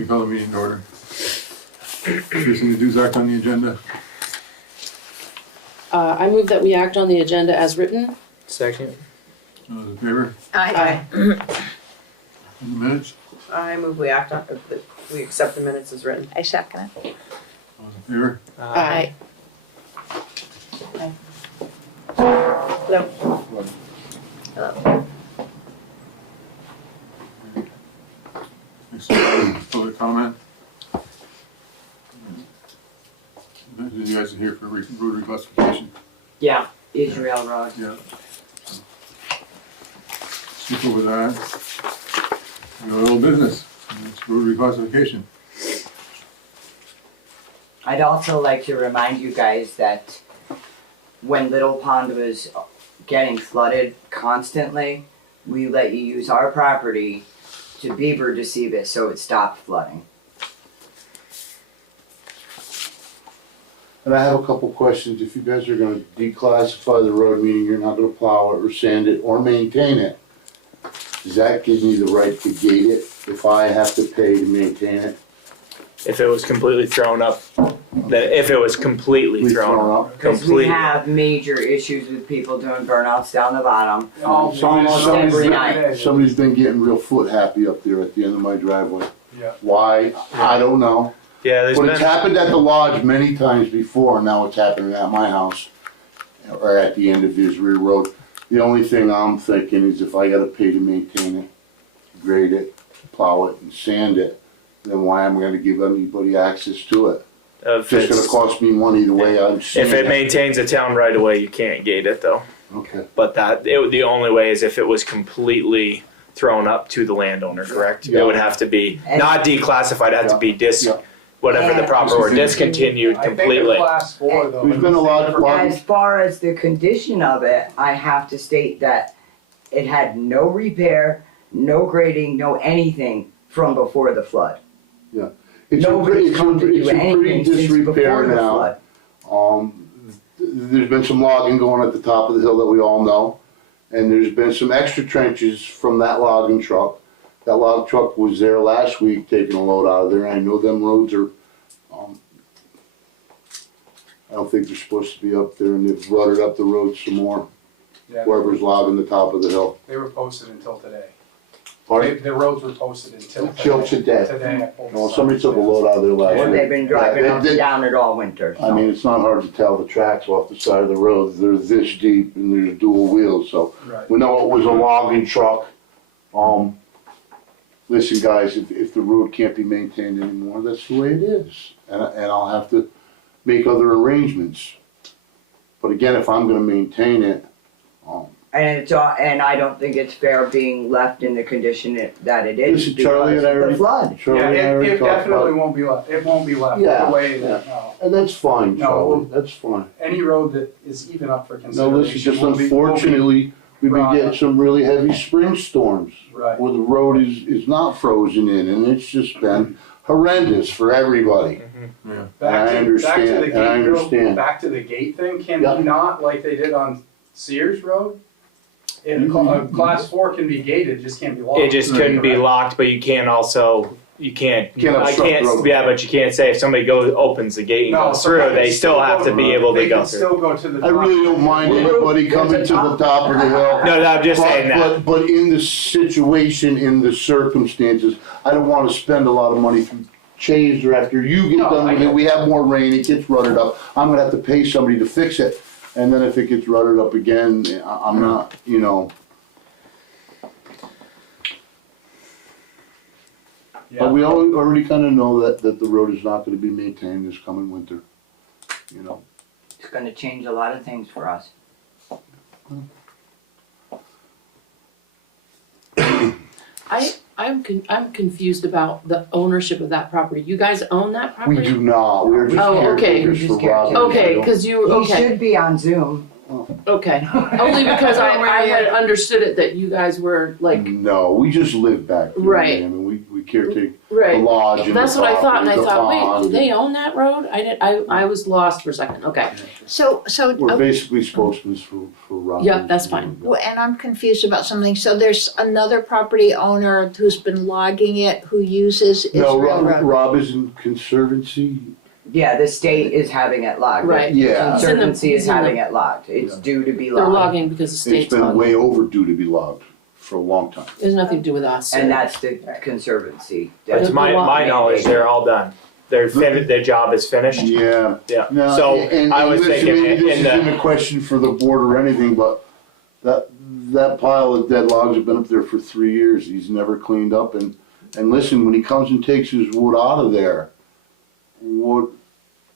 We call the meeting to order. First thing to do is act on the agenda. I move that we act on the agenda as written. Second. All those in favor? Aye. On the minutes? I move we act on, we accept the minutes as written. I second it. All those in favor? Aye. Hello. Hello. Next, public comment. You guys are here for road reclassification. Yeah, Israel Road. Yeah. Skip over that. We got a little business. It's road reclassification. I'd also like to remind you guys that when Little Pond was getting flooded constantly, we let you use our property to beaver deceive it so it stopped flooding. And I have a couple questions. If you guys are gonna declassify the road, meaning you're not gonna plow it or sand it or maintain it, does that give me the right to gate it if I have to pay to maintain it? If it was completely thrown up, if it was completely We thrown throw up, up? Because we completely. have major issues with people doing burnouts down the bottom. Oh, Almost every night. Somebody's been getting real foot happy up there at the end of my driveway. Yeah. Why? I don't know. Yeah, there's But it's been, happened at the lodge many times before, and now it's happening at my house, or at the end of his rear road. The only thing I'm thinking is if I gotta pay to maintain it, grade it, plow it, and sand it, then why am I gonna give anybody access to it? if It's gonna it's, cost me money the way I'm seeing if it maintains a town right away, you can't gate it though. Okay. But the only way is if it was completely thrown up to the landowner, correct? Yeah. It would have to be, not declassified, it'd have to be Yeah. whatever the proper word, discontinued completely. Class 4 though. There's been a lot of As far as the condition of it, I have to state that it had no repair, no grading, no anything from before the flood. It's in Nobody's come to do pretty anything since disrepair before the now. flood. There's been some logging going at the top of the hill that we all know, and there's been some extra trenches from that logging truck. That log truck was there last week taking a load out of there, and I know them roads are, I don't think they're supposed to be up there, and they've rutted up the road some more, Yeah, whoever's logging the top of the hill. they were posted until today. Pardon? The roads were posted until Till today. Today. at both No, somebody took a sides. load out of there last Well, week. they've been driving Yeah, up they- and down it all winter. I so. mean, it's not hard to tell the tracks off the side of the road. They're this deep and there's dual wheels, so. Right. We know it was a logging truck. Listen, guys, if the road can't be maintained anymore, that's the way it is. And I'll have to make other arrangements. But again, if I'm gonna maintain it, And it's all, and I don't think it's fair being left in the condition that it is Listen, Charlie because and I of the already- flood. Charlie Yeah, and I already it talked definitely about. won't be left, it won't be left Yeah, the way yeah. that, no. And that's fine, No, Charlie, well- that's fine. Any road that is even up for No, consideration. listen, just will be- unfortunately, we've been getting some really heavy spring storms. Right. Where the road is not frozen in, and it's just been horrendous for everybody. Yeah. Back I to- understand, back to the and I gate road- understand. Back to the gate thing, can Yeah. we not, like they did on Sears Road? Mhm. Class 4 can be gated, just can't be locked. It just couldn't be locked, but you can't also, you can't, Can't I obstruct the can't, road. yeah, but you can't say if somebody opens the gate and No, goes through, they still have to be able to They go can through. still go to the top. I really don't mind anybody coming to the top of the hill. No, I'm just saying that. But in the situation, in the circumstances, I don't wanna spend a lot of money through Chase or after you get No, done I with it, get we have more rain, it gets rutted up. I'm gonna have to pay somebody to fix it, and then if it gets rutted up again, I'm not, you know. Yeah. But we already kinda know that the road is not gonna be maintained this coming winter, you know. It's gonna change a lot of things for us. I'm confused about the ownership of that property. You guys own that property? We do not, we're just Oh, okay. caretakers for Rob. Okay, because you, He okay, should be on Zoom. okay. Only because I had understood it that you guys were like, No, we just live back there, Right. man. I mean, we caretake the Right. lodge and That's the what I thought, and I property, the thought, wait, pond. do they own that road? I was lost for a second, okay. So, We're basically spokesmen for Rob. Yeah, that's fine. and I'm confused about something. So there's another property owner who's been logging it, who uses No, Israel Road. Rob is in Conservancy. Yeah, the state is having it logged. Right. Yeah. It's in the- Conservancy is it's in the- having it logged. It's due to be They're logged. logging because the It's state's been logging. way overdue to be logged for a long time. There's nothing to do with us. And that's the Conservancy. That's But my knowledge, they're all done. Their job is finished. Yeah. Yeah. No, So and I was listen, thinking maybe this in isn't the, a question for the board or anything, but that pile of dead logs have been up there for 3 years. He's never cleaned up. And listen, when he comes and takes his wood out of there,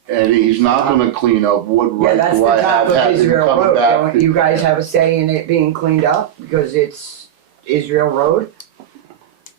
and he's not going to clean up, what Yeah, right that's do the I top have of having him Israel coming Road. back? Don't you guys have a say in it being cleaned up because it's Israel Road?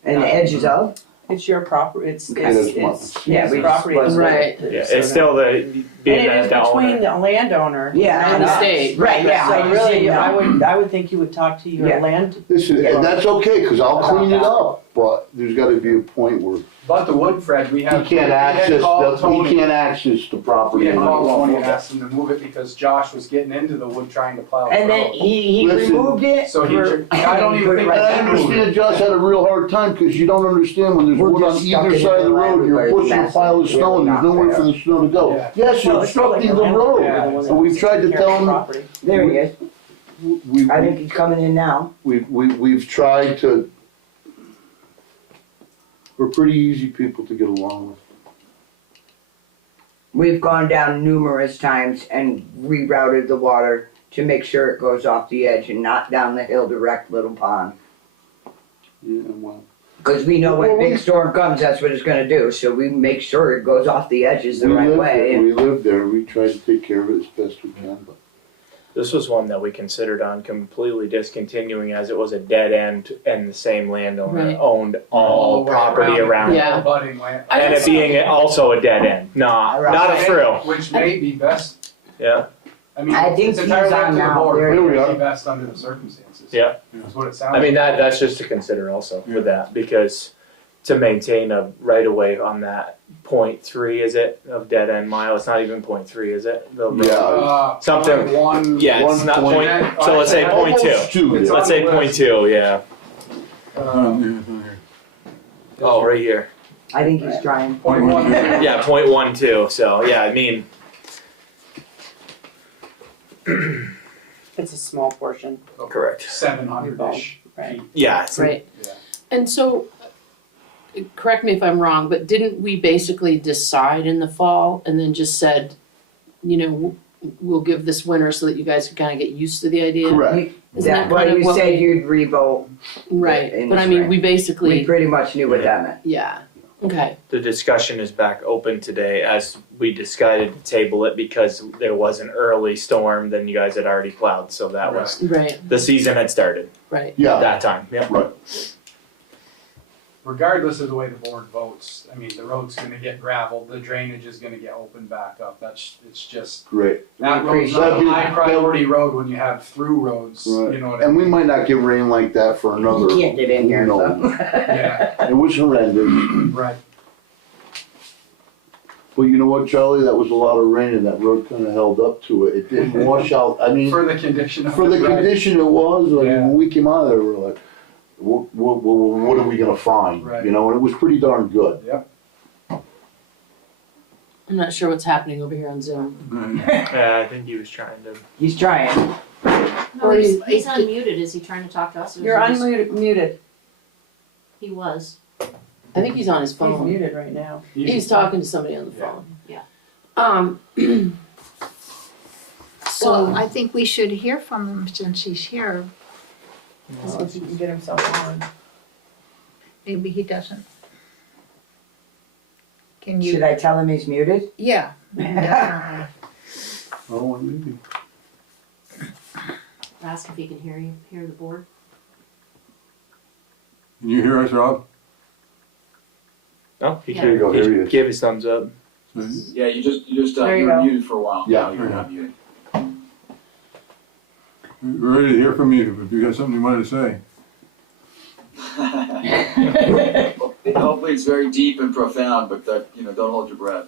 And the edges of? It's your property, it's, Okay, that's it's Yeah, we his property. just- Right. yeah, it's still being And it is the between owner. the landowner. Yeah. And the state. Right, yeah. So really, Yeah. I would think you would talk to your Yeah. land. Listen, Yeah. and that's okay, because I'll About clean it that. up, but there's got to be a point where But the wood, Fred, we he have. can't we had access, called Tony. he can't access the We property. had called anymore. Tony and asked him to move it because Josh was getting into the wood trying to plow the And then road. he Listen, removed it. So he, for- I don't even think And I that moved. understand Josh had a real hard time, because you don't understand when there's We're wood on just stuck either in side of the the road, and you're everywhere, pushing a it's pile of massive, snow, and there's really nowhere not for the snow to go. Yeah. Yes, you're obstructing the road. Yeah. So we've tried to tell him, There he is. we, I think he's coming in now. we've tried to, we're pretty easy people to get along with. We've gone down numerous times and rerouted the water to make sure it goes off the edge and not down the hill to wreck Little Pond. Yeah, well. Cause we know when a Well, we- big storm comes, that's what it's gonna do, so we make sure it goes off the edges the We right live way. there, and- we live there, we try to take care of it as best we can, but. This was one that we considered on completely discontinuing as it was a dead end and the same landowner Right. owned all the way property around it. Yeah. Budding land. I And it just- being also a dead end, not a thrill, Which may be best. yeah. I mean, I think it's he's entirely up on to the now. board, There but we it are. may be best under the circumstances. Yeah. That's what it sounds I mean, like. that's just to consider also with that, because to maintain a right of way on that 0.3, is it, of dead end mile, it's not even 0.3, is it? The road- Yeah. Something. One. Yeah, it's not point, so let's say 0.2. Almost two, It's yeah. Let's say on the list. 0.2, yeah. Yeah, it's on here. Oh, right here. I think he's trying. 0.1. Yeah, 0.12, so yeah, I mean, It's a small portion, correct. 700-ish right? feet. Yeah, it's- Right. Yeah. And so, correct me if I'm wrong, but didn't we basically decide in the fall and then just said, you know, we'll give this winter so that you guys can kind of get used to the idea? Correct. Isn't that That's why kind of you what said you'd revote. Right, in but the I mean, spring. we We basically, pretty much knew what that meant. yeah, okay, the discussion is back open today as we decided to table it because there was an early storm, then you guys had already plowed, so that was, right, the season had started right. at Yeah, that time, yeah. right. Regardless of the way the board votes, I mean, the road's gonna get gravelled, the drainage is gonna get opened back up, it's just, Great. that road's not a That'd be- high priority road when you have through roads, Right. you know what I And mean? we might not get rain like that for another. You can't get in here, No. so. Yeah, It was horrendous. right. But you know what, Charlie? That was a lot of rain and that road kind of held up to it. It didn't wash out. I mean, For the condition of for the road. condition it was, like, Yeah. when we came out of there, we were like, what are we gonna find? Right. You know, and it was pretty darn good. Yep. I'm not sure what's happening over here on Zoom. Right. Yeah, I think he was trying to. He's trying. No, he's unmuted. Is he trying to talk to us? Or is You're he just- unmuted, He was. I think he's on his he's phone. muted right now. He's talking to somebody on the Yeah. phone. Yeah. So, Well, I think we should hear from him since he's here. Well, if he can get himself on. Maybe he doesn't. Can Should you? I tell him he's muted? Yeah. Oh, maybe. Ask if he can hear the board. Can you hear us, Rob? No, he Yeah. There you go, there he is. Give his thumbs up. Yeah, you just There you were go. muted for a while. Yeah. Now you're not muted. We're ready to hear from you if you got something you wanted to say. Hopefully it's very deep and profound, but don't hold your breath.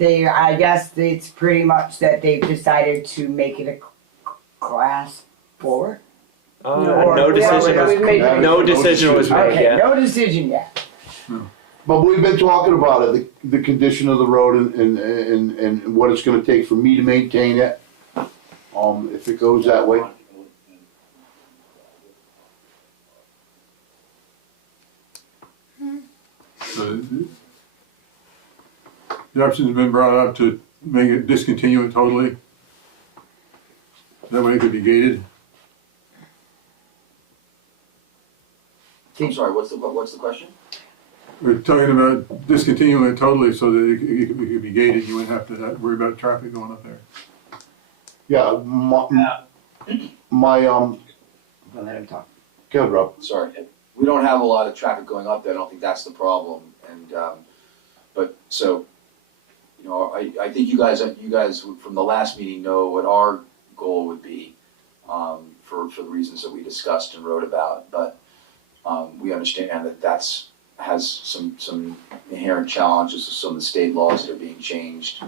I guess it's pretty much that they've decided to make it a class 4. No decision was, we've made- no decision was made Okay, yet. no decision yet. But we've been talking about it, the condition of the road and what it's gonna take for me to maintain it. If it goes that way. So the option's been brought up to make it, discontinue it totally. That way it could be gated. I'm sorry, what's the question? We're talking about discontinuing it totally so that it could be gated, you wouldn't have to worry about traffic going up there. Yeah, my I'll let him talk. go ahead, Rob. Sorry, we don't have a lot of traffic going up there, I don't think that's the problem, and, but, so, I think you guys from the last meeting know what our goal would be, for the reasons that we discussed and wrote about, but, we understand that has some inherent challenges with some of the state laws that are being changed.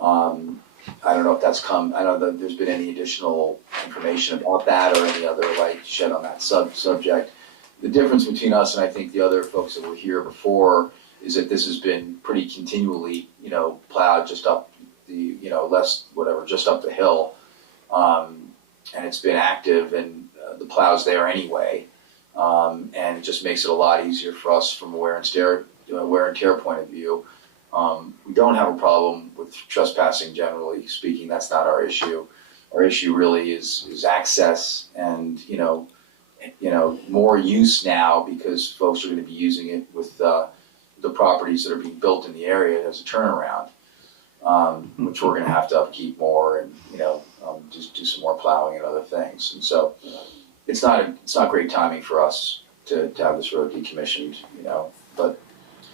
I don't know if I don't know that there's been any additional information about that or any other light shed on that subject. The difference between us and I think the other folks that were here before is that this has been pretty continually, plowed just up the, just up the hill. And it's been active and the plow's there anyway. And it just makes it a lot easier for us from a wear and tear point of view. We don't have a problem with trespassing, generally speaking. That's not our issue. Our issue really is access and more use now because folks are going to be using it with the properties that are being built in the area as a turnaround, which we're going to have to upkeep more and just do some more plowing and other things. And so it's not great timing for us to have this road decommissioned, but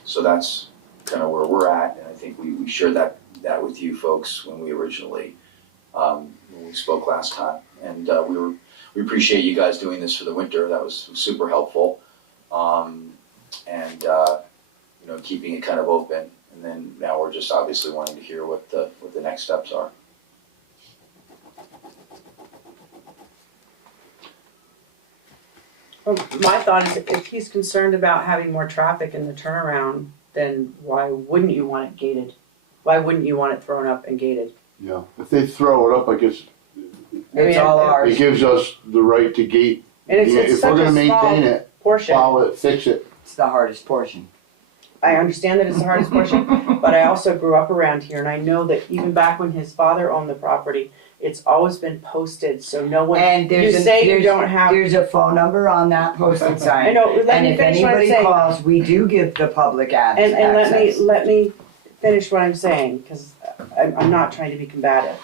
so that's kind of where we're at, and I think we shared that with you folks when we originally when we spoke last time, and we appreciate you guys doing this for the winter. That was super helpful, and keeping it kind of open, and then now we're just obviously wanting to hear what the next steps are. Well, my thought is if he's concerned about having more traffic in the turnaround, then why wouldn't you want it gated? Why wouldn't you want it thrown up and gated? Yeah, if they throw it up, I guess It's all it ours. gives us the right to gate. And it's If such we're gonna a maintain small it, portion. plow it, fix it. It's the hardest portion. I understand that it's the hardest portion, but I also grew up around here and I know that even back when his father owned the property, it's always been posted, so no one, And you say you don't have. there's a phone number on that posted sign. I know, let And me if finish what I'm anybody saying. calls, we do give the public access. And let me finish what I'm saying, because I'm not trying to be combative.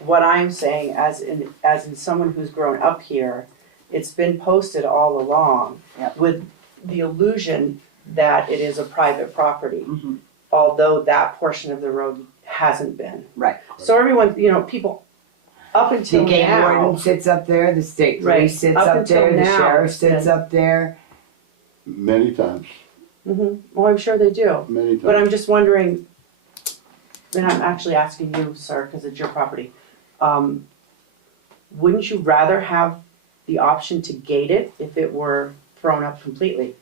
What I'm saying, as in someone who's grown up here, it's been posted all along Yep. with the illusion that it is a private property, Mhm. although that portion of the road hasn't been. Right. So everyone, people, up The until game now, warden sits up there, the state Right. police sits Up up until there, the now, sheriff it's sits been- up there. Many times, well, I'm sure they do. many But times. I'm just wondering, and I'm actually asking you, sir, because it's your property. Wouldn't you rather have the option to gate it if it were thrown up completely?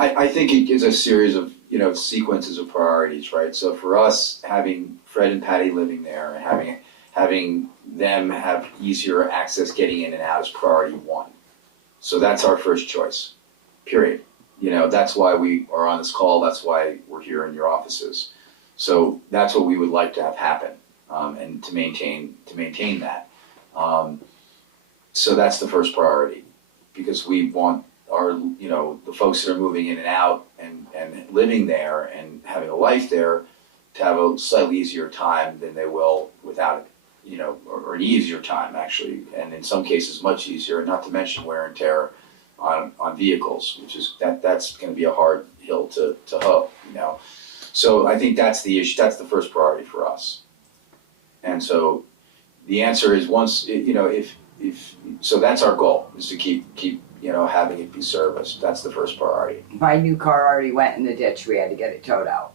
I think it gives a series of, sequences of priorities, right? So for us, having Fred and Patty living there and having them have easier access getting in and out is priority one. So that's our first choice, period. That's why we are on this call, that's why we're here in your offices. So that's what we would like to have happen, and to maintain that. So that's the first priority, because we want our, the folks that are moving in and out and living there and having a life there to have a slightly easier time than they will without it, or an easier time actually, and in some cases much easier, not to mention wear and tear on vehicles, which is that's going to be a hard hill to hoe, So I think that's the issue, that's the first priority for us. And so the answer is once, so that's our goal, is to keep, having it be serviced. That's the first priority. My new car already went in the ditch, we had to get it towed out.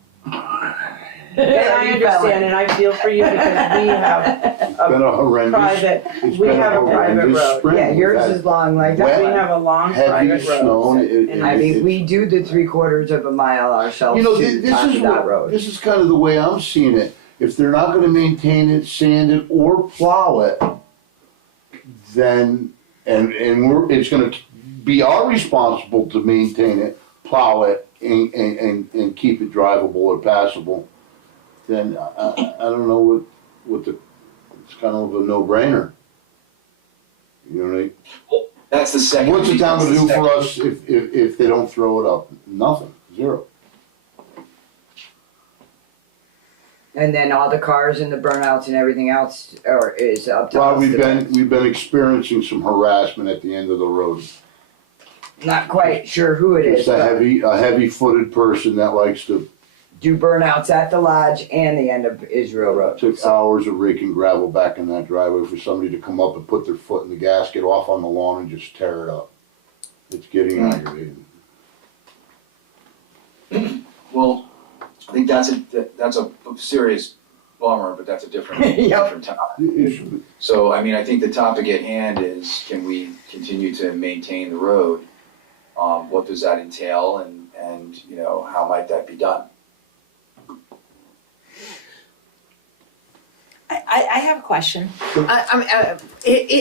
And I understand, and I feel for you because we have It's been a horrendous, private, it's we been a have a private horrendous road. spring. Yeah, We've yours had is long like wet, We that. have a long heavy private snow, road. and and I mean, it- we do the 3/4 of a mile ourselves You know, to the this top is of that what, road. this is kind of the way I'm seeing it. If they're not gonna maintain it, sand it, or plow it, then, it's gonna be our responsible to maintain it, plow it, and keep it drivable or passable, then I don't know what the, it's kind of a no-brainer. You know what I mean? That's the second. What's the town that's gonna the do for second- us if they don't throw it up? Nothing, zero. And then all the cars and the burnouts and everything else is up to Well, us. we've been experiencing some harassment at the end of the road. Not quite sure who it is, It's a but heavy-footed person that likes to, do burnouts at the lodge and the end of Israel Road. took hours of raking gravel back in that driveway for somebody to come up and put their foot in the gasket off on the lawn and just tear it up. It's getting aggravating. Well, I think that's a serious bummer, but that's a different, Yep. different topic. So, I mean, I think the topic at hand is, can we continue to maintain the road? What does that entail, and how might that be done? I have a question.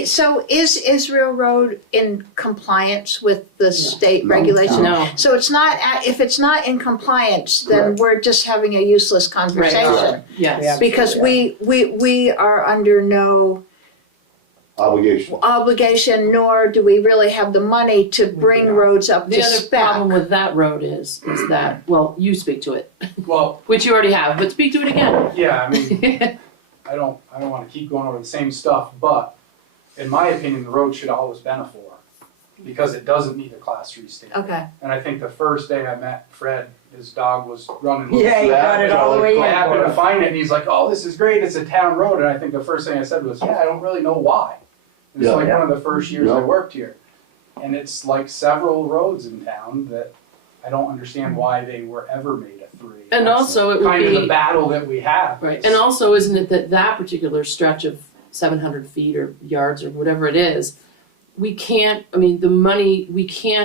So is Israel Road in compliance with the state No. regulation? No. So it's not, if it's not in compliance, then we're just having a useless conversation. Yes. Because we are under no Obligation. obligation, nor do we really have the money to bring roads up The to other spec. problem with that road is that, well, you speak to it, Well, which you already have, but speak to it again. yeah, I mean, I don't wanna keep going over the same stuff, but in my opinion, the road should have always been a 4. Because it doesn't need a class 3 stamp. Okay. And I think the first day I met Fred, his dog was running loose. Yeah, he got it all the way in I happened for to us. find it, and he's like, "Oh, this is great, it's a town road." And I think the first thing I said was, "Yeah, I don't really know why." It's Yeah. like one of the first years I Yeah. worked here. And it's like several roads in town that I don't understand why they were ever made a 3. And That's also it would kind of be- the battle that we have. Right, and also isn't it that particular stretch of 700 feet or yards or whatever it is, we can't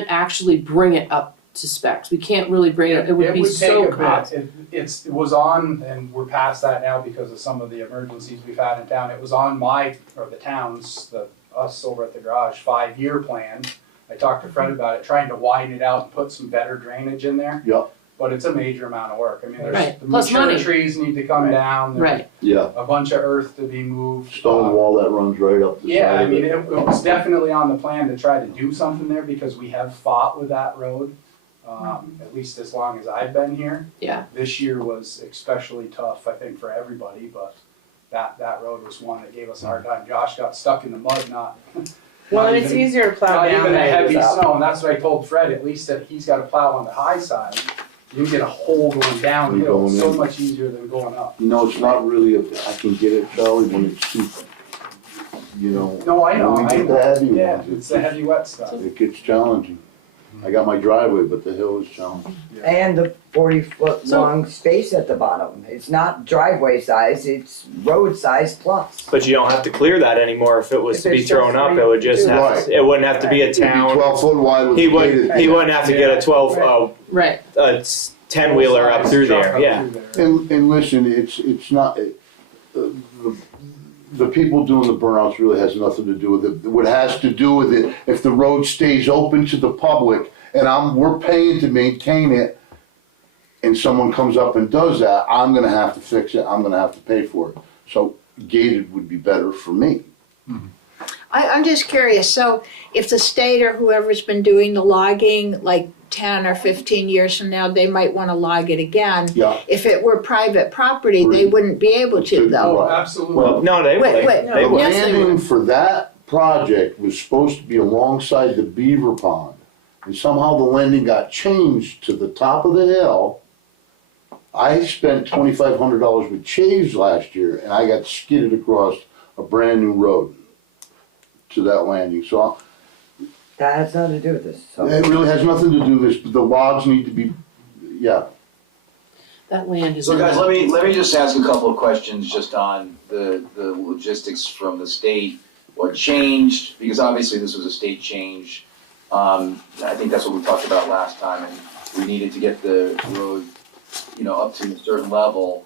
actually bring it up to specs. We can't really bring it, it would be so take a bit. costly. It was on, and we're past that now because of some of the emergencies we've had in town. It was on the town's, us over at the garage, 5-year plan. I talked to Fred about it, trying to widen it out and put some better drainage in there. Yep. But it's a major amount of work. I mean, Right. the Plus mature money. trees need to come down. There's Right, Yeah, a bunch of earth to be moved. stone wall that runs right up the Yeah, side I of mean, it. it was definitely on the plan to try to do something there because we have fought with that road, at least as long as I've been here. yeah. This year was especially tough, I think, for everybody, but that road was one that gave us a hard time. Josh got stuck in the mud, not Well, and it's even- easier to plow not down even the than it heavy is up. snow, and that's what I told Fred, at least that he's gotta plow on the high side. You can get a hole going downhill, Going so in. much easier than going up. You know, it's not really, I can get it, Charlie, when it's too, No, I know, when we I get the know. heavy Yeah, ones, it's the heavy wet stuff. it gets challenging. I got my driveway, but the hill is challenging. And the 40-foot So- long space at the bottom. It's not driveway size, it's road size plus. But you don't have to clear that anymore if it was If to be it's thrown just up, it would just have, Right. it wouldn't have to be a It'd be town. 12-foot wide with He a wouldn't, gated. he wouldn't have to get a 12, Right, a 10-wheeler up through Truck there, up yeah. through there. And listen, it's not, the people doing the burnouts really has nothing to do with it. What has to do with it, if the road stays open to the public and we're paying to maintain it, and someone comes up and does that, I'm gonna have to fix it, I'm gonna have to pay for it. So gated would be better for me. I'm just curious, so if the state or whoever's been doing the logging, like 10 or 15 years from now, they might wanna log it again. Yeah. If it were private property, they wouldn't be able to though. Oh, absolutely. Well, no, they Wait, would, wait, they The would. Yes, they landing would. for that project was supposed to be alongside the beaver pond. And somehow the landing got changed to the top of the hill. I spent $2,500 with Chaves last year and I got skidded across a brand new road to that landing, so That has nothing to do with this, so. it really has nothing to do with this, the logs need to be, yeah. That land is So in guys, the- let me just ask a couple of questions just on the logistics from the state. What changed, because obviously this was a state change. I think that's what we talked about last time, and we needed to get the road, up to a certain level.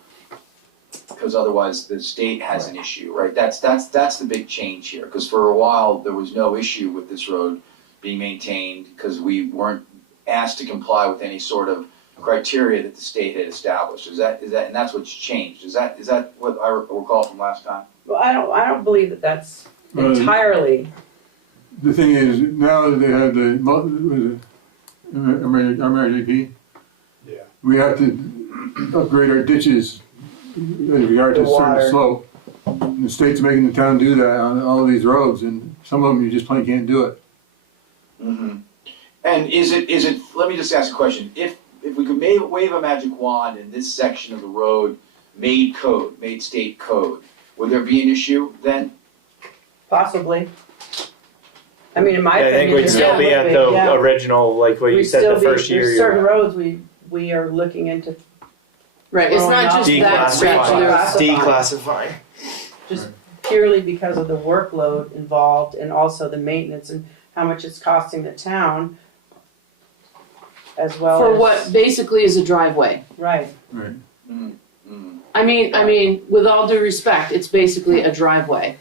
Because otherwise the state has an issue, right? That's the big change here, because for a while there was no issue with this road being maintained, because we weren't asked to comply with any sort of criteria that the state had established. Is that, and that's what's changed. Is that what I recall from last time? Well, I don't believe that that's entirely, The thing is, now that they have the, was it MRJP, Yeah. we have to upgrade our ditches in regard to The certain water. slope. And the state's making the town do that on all these roads, and some of them you just plain can't do it. Mm-hmm. And is it, let me just ask a question. If we could wave a magic wand and this section of the road made state code, would there be an issue then? possibly. I mean, in my I think opinion, we'd there still be at would the yeah. original, like what you We'd said still the be- first year there's you certain were. roads we are looking into Right, it's growing not up. just that stretch, Declassify. there's, Declassifying. just purely because of the workload involved and also the maintenance and how much it's costing the town as well for as. what basically is a driveway. Right, Right. Mm-hmm. I mean, with all due respect, it's basically a driveway.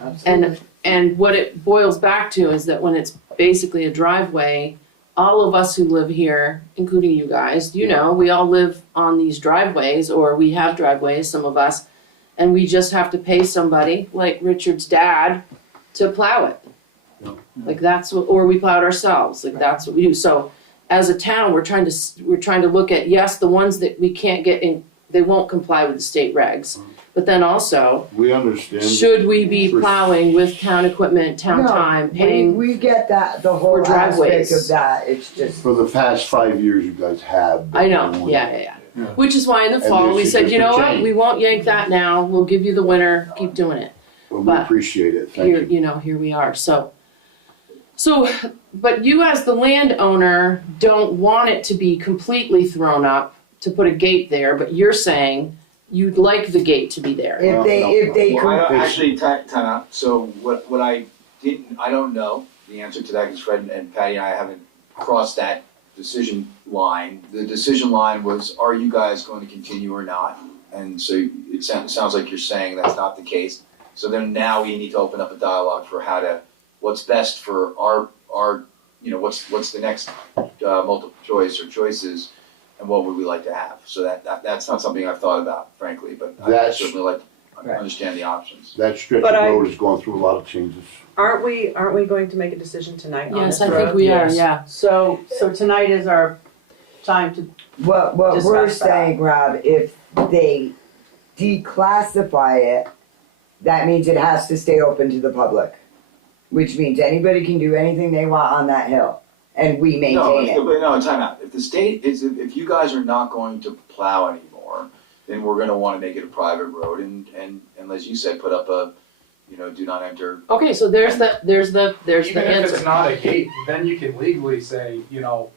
Absolutely. And what it boils back to is that when it's basically a driveway, all of us who live here, including you guys, we all live on these driveways, or we have driveways, some of us, and we just have to pay somebody, like Richard's dad, to plow it. Like that's what, or we plow it ourselves, like that's what we do. So as a town, we're trying to look at, yes, the ones that we can't get in, they won't comply with the state regs. But then also, We understand. should we be plowing with town equipment, town No, time, paying? We get that, the whole for driveways. aspect of that, it's just, For the past 5 years, you guys have. been I know, doing it. yeah. Yeah. Which is why in the And fall, this we is said, just you a know what, change. we won't yank that now, we'll give you the winter, keep doing it. Well, we But appreciate it, thank Here, you. here we are, so, but you as the landowner don't want it to be completely thrown up to put a gate there, but you're saying you'd like the gate to be there. if they Well, I don't, come, actually, time out. So what I don't know the answer to that, because Fred and Patty and I haven't crossed that decision line. The decision line was, are you guys going to continue or not? And so it sounds like you're saying that's not the case. So then now we need to open up a dialogue for what's best for our what's the next multiple choice or choices, and what would we like to have? So that's not something I've thought about, frankly, but I That's- certainly like to Right. understand the options. That stretch of But I- road is going through a lot of changes. aren't we going to make a decision tonight on Yes, this I road? think we are, Yes. yeah. So tonight is our time to, what we're Discuss that. saying, Rob, if they declassify it, that means it has to stay open to the public. Which means anybody can do anything they want on that hill, and we maintain it. No, time out. If the state if you guys are not going to plow anymore, then we're gonna wanna make it a private road and as you said, put up a, do not enter. Okay, so there's the Even if it's answer. not a gate, then you can legally say,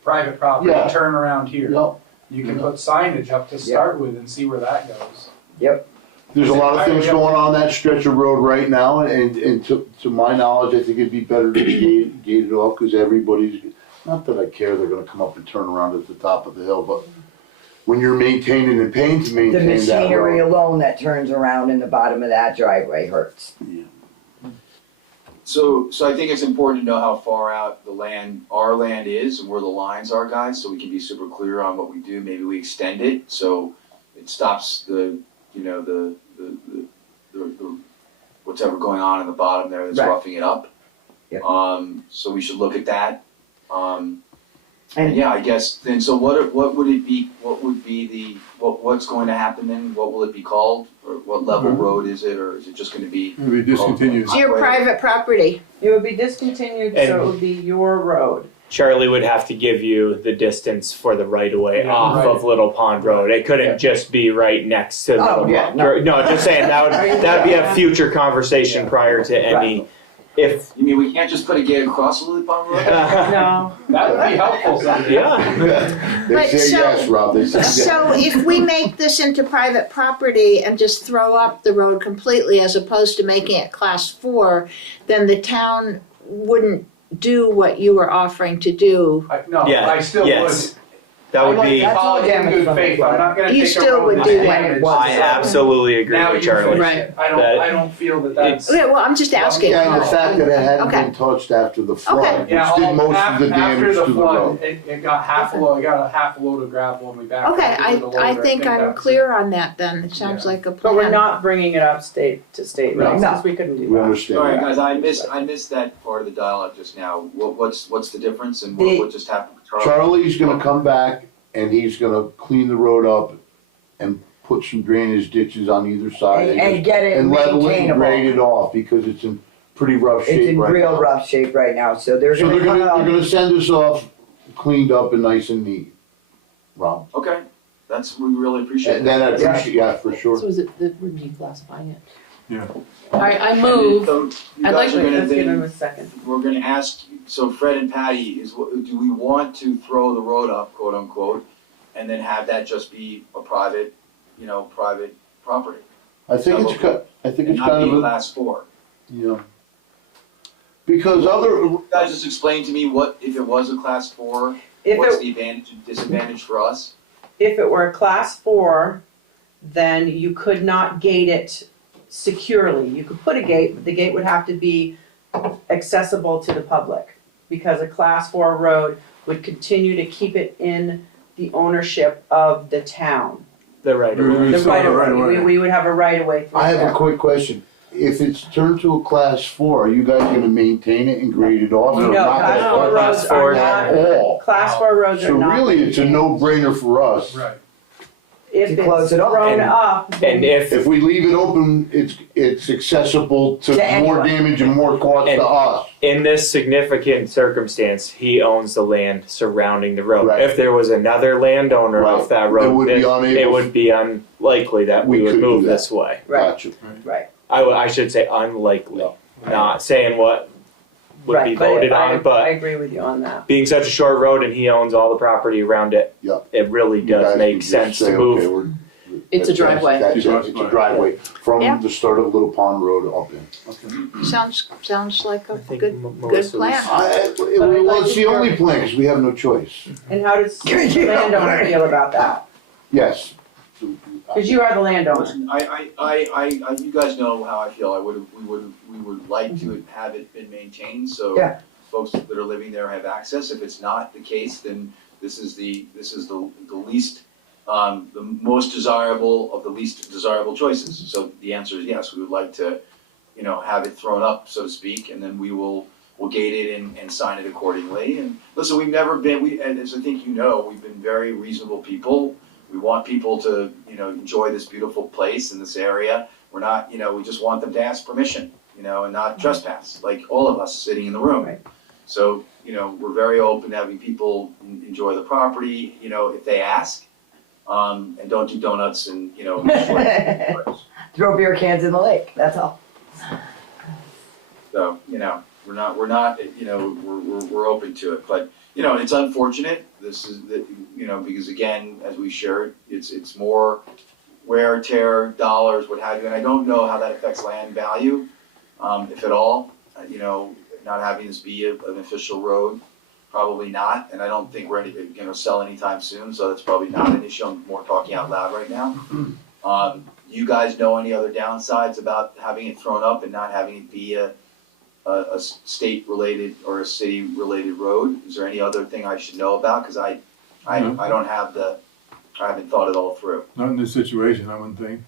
private property, Yeah. turn around here. Yep. You can put signage up to start with and see where that goes. There's a lot of things going on that stretch of road right now, and to my knowledge, I think it'd be better to gate it off, because everybody's, not that I care, they're gonna come up and turn around at the top of the hill, but when you're maintaining and paying to The maintain that machinery road. alone that turns around in the bottom of that driveway hurts. So I think it's important to know how far out our land is and where the lines are, guys, so we can be super clear on what we do. Maybe we extend it, so it stops the whatever going on in the bottom there that's Right. roughing it up. Yep. So we should look at that. And And yeah, I guess then. So what would it be? What would be what's going to happen then? What will it be called? Or what level road is it? Or is it just going to be? It'll be discontinued. It's your private property. it would be discontinued, so it would be your road. Charlie would have to give you the distance for the right of way Yeah, off right. of Little Pond Road. It couldn't just be right next to Little yeah, Pond. no. No, just saying that'd be a future conversation prior to any. If You mean we can't just put a gate across the Lily Pond Road? No. That would be helpful someday. yeah. They But say so- yes, Rob, they say yes. So if we make this into private property and just throw up the road completely as opposed to making it class 4, then the town wouldn't do what you were offering to do. No, Yeah, I still yes. would. That would be. That's all in damage good from the faith. flood. I'm not gonna You take a still road would that's do that. damaged. I absolutely agree Now with you Charlie. fix Right. it. That- I don't feel that that's. Okay, well, I'm just asking. Yeah, and the fact that it hadn't Okay. been touched after the flood, which Yeah, did most of the after damage the to the flood, road. it got half a load, I got a half a load of gravel and we backed Okay, up with the loader. I think I'm that's- clear on that then. It sounds like a plan. But we're not bringing it up state to state, right? No. Because we couldn't do We that. understand All right, that. guys, I missed that part of the dialogue just now. What's the difference and The- what just happened with Charlie? Charlie's gonna come back and he's gonna clean the road up and put some drainage ditches on either side. And get it And level it and grade maintainable. it off because it's in pretty rough It's shape in right real now. rough shape right now, so they're So gonna they're come gonna, out. they're gonna send us off cleaned up and nice and neat, Rob. Okay, we really appreciate And that. then I appreciate, yeah, for sure. So is it, we're declassifying it? Yeah. Alright, I move, So you I'd like guys are to- gonna Let's give him then, a second. we're gonna ask, so Fred and Patty, do we want to throw the road up, quote unquote, and then have that just be a private property? I think it's I think And it's not kind be of a, class 4? yeah. Because other, You guys just explain to me what, if it was a class 4, If what's it, the advantage and disadvantage for us? if it were a class 4, then you could not gate it securely. You could put a gate, but the gate would have to be accessible to the public. Because a class 4 road would continue to keep it in the ownership of the town. The right of way. We The still have a right of way, we would have a right of way through I have there. a quick question. If it's turned to a class 4, are you guys gonna maintain it and grade it off? No, or not? class 4 roads Class 4 are At not, all? class 4 roads are So not. really, it's a no-brainer for us. Right. If You close it's it off. thrown up, And then if If we leave it open, it's accessible to To more anyone. damage and more cost And- to us. in this significant circumstance, he owns the land surrounding the road. Right. If there was another landowner Right. off that It road, would be it unable- would be unlikely that we We would could do move that. this way. Right. Gotcha. right, I should say unlikely, not saying what would be right, but voted I on, but agree with you on that. being such a short road and he owns all the property around it, Yeah. it really You guys does would make just sense say, to move. okay, we're- it's a that's- driveway. That's it, it's a driveway Yeah. from the start of Little Pond Road up in. Sounds like a I think good Melissa was- plan. Well, it's the only plan, because we have no choice. And how does the landowner feel about that? Yes. Because you are the landowner. Listen, you guys know how I feel. We would like to have it been maintained, so Yeah. folks that are living there have access. If it's not the case, then this is the least, the most desirable of the least desirable choices. So the answer is yes, we would like to, have it thrown up, so to speak, and then we'll gate it and sign it accordingly. And listen, we've never been, and as I think you know, we've been very reasonable people. We want people to, enjoy this beautiful place in this area. We're not, we just want them to ask permission, and not trespass, like all of us sitting in the room. Right. So, we're very open to having people enjoy the property, if they ask, and don't do donuts and, destroy. Throw beer cans in the lake, that's all. So, we're not, we're open to it, but, it's unfortunate, this is, because again, as we shared, it's more wear, tear, dollars, what have you, and I don't know how that affects land value, if at all, not having this be an official road, probably not, and I don't think we're gonna sell anytime soon, so that's probably not an issue, I'm more talking out loud right now. Do you guys know any other downsides about having it thrown up and not having it be a state-related or a city-related road? Is there any other thing I should know about? Because I don't have I haven't thought it all through. Not in this situation, I wouldn't think.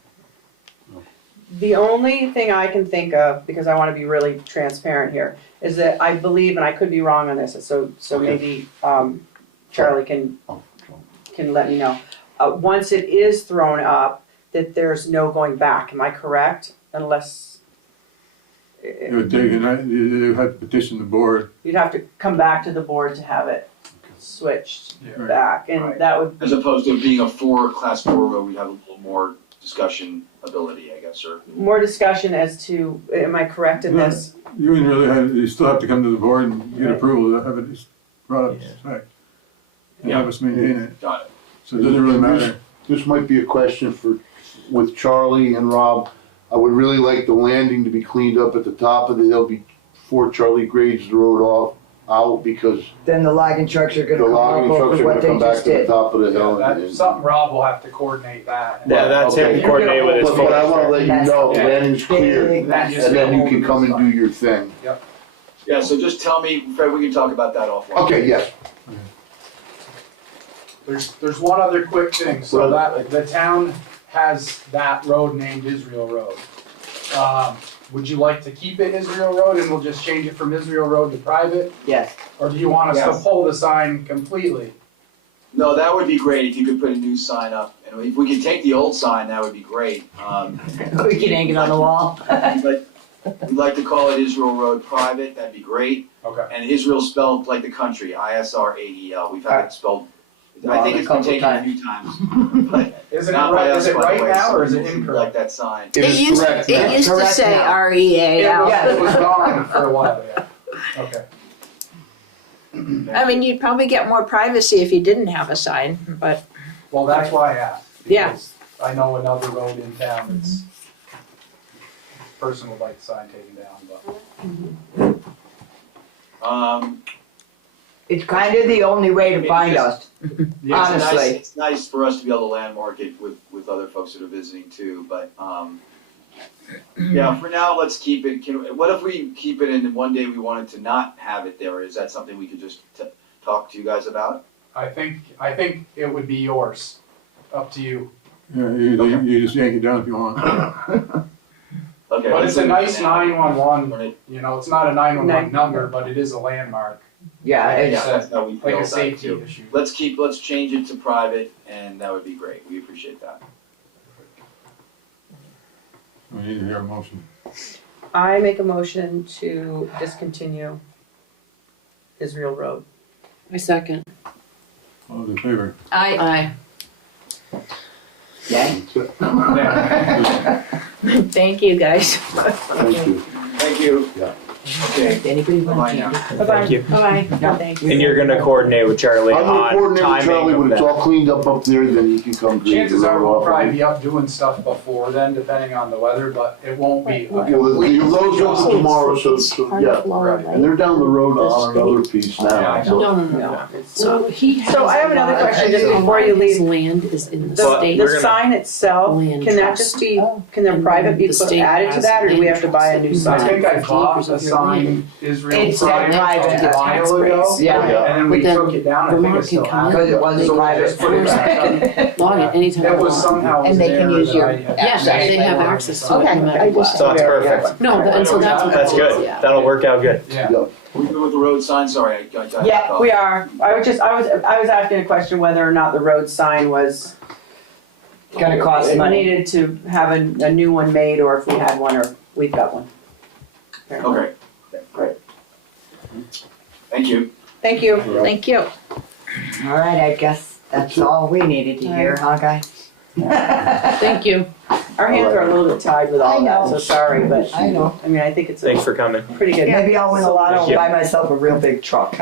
The only thing I can think of, because I want to be really transparent here, is that I believe, and I could be wrong on this, so maybe Charlie can let me know. Once it is thrown up, that there's no going back. Am I correct? Unless It would take, and you'd have to petition the board. you'd have to come back to the board to have it switched Yeah. back, and Right. that would As be opposed to being a class four road, we'd have a little more discussion ability, I guess, or. more discussion as to, am I correct in this? You wouldn't really have, you still have to come to the board and get approval to have it brought up to spec. And have us maintain it, Got it. so it doesn't really matter. This might be a question with Charlie and Rob. I would really like the landing to be cleaned up at the top of the hill before Charlie grades the road out, because Then the logging trucks are the gonna come logging up trucks over are what gonna they come back just to the did. top of the Yeah, hill. that's something Rob will have to coordinate that. Yeah, that's him Okay. coordinate with his But I wanna phone. let you know, Yeah. landing's clear, Big, That just- and then you can come and do your thing. Yeah, so just tell me, Fred, we can talk about that offline. Okay, yes. There's one other quick thing, so that, the town has that road named Israel Road. Would you like to keep it Israel Road and we'll just change it from Israel Road to private? Yes. Or do you want us to Yes. pull the sign completely? No, that would be great if you could put a new sign up, and if we could take the old sign, that would be great. We can hang it on the wall. We'd like to call it Israel Road Private, that'd be great. Okay. And Israel spelled like the country, ISRAEL, we've had it spelled, I think it's been taken a few times. But Isn't it not by right, us, is it by the right way, now or is some it people incorrect? like that sign. It is correct now. It used to Correct say now. REAL. Yeah, it was gone for a while, yeah. Okay. I mean, you'd probably get more privacy if you didn't have a sign, but Well, that's why I asked. Yeah. Because I know another road in town that's, person would like the sign taken down, but. It's kind of the only way to find us, Yeah, honestly. It's nice for us to be able to landmark it with other folks that are visiting too, but, yeah, for now, let's keep it, what if we keep it and one day we wanted to not have it there, is that something we could just talk to you guys about? I think it would be yours, up to you. Yeah, you just yank it down if you want. Okay. But let's it's a leave it nice for now. 911, Right. you know, it's not a 911 number, but it is a landmark, Yeah, Yeah, it's, that's how we like feel a about it safety too. issue. Let's change it to private, and that would be great, we appreciate that. We need to hear a motion. I make a motion to discontinue Israel Road. I second. All those in favor? Aye. yeah. thank you guys. Thank you. Thank you. Yeah. Okay, Anybody bye want now. to? Thank you. Bye-bye. No. Thank you. And you're gonna coordinate with Charlie I'm gonna on coordinate with timing Charlie of when it's that. all cleaned up there, then you can come grade the Chances are road we'll off. probably be up doing stuff before then, depending on the weather, but it won't be a Well, the complete road's open tomorrow, so, yeah, Right. and they're down the road on another piece Yeah, now, I so. No. So he has. So I have another question just before you His leave. land is in the Well, state. we're The gonna- sign itself, Land can that trust. just be, can the And private be the put state added to has that, or do we land have to buy a new trust. I sign? think I 50 bought acres a of your sign, land. Israel It's that private, private, a while ago. Yeah. And then we But then took it down, I think Vermont it's still can come in. active. Because it was So we'll private. just put it back up. Log it anytime It you was want. somehow And they can there use that your I had- Yes, they have access to it Okay, no matter I what. just- So that's perfect. No, and so that's what. That's good. Yeah. That'll work out good. Yeah. Yeah. We good with the road sign, sorry, I got. Yeah, we are. I was asking a question whether or not the road sign was. Gonna cost money. Needed to have a new one made, or if we had one, or we've got one. Okay, great. Thank you. Thank you. Thank you. All right, I guess that's all we needed to hear, huh, guys? Thank you. Our hands are a little bit tied with all I that, know. so sorry, but I know. I mean, I think it's Thanks a for coming. pretty good. Maybe I'll win a lotto Thank and you. buy myself a real big truck.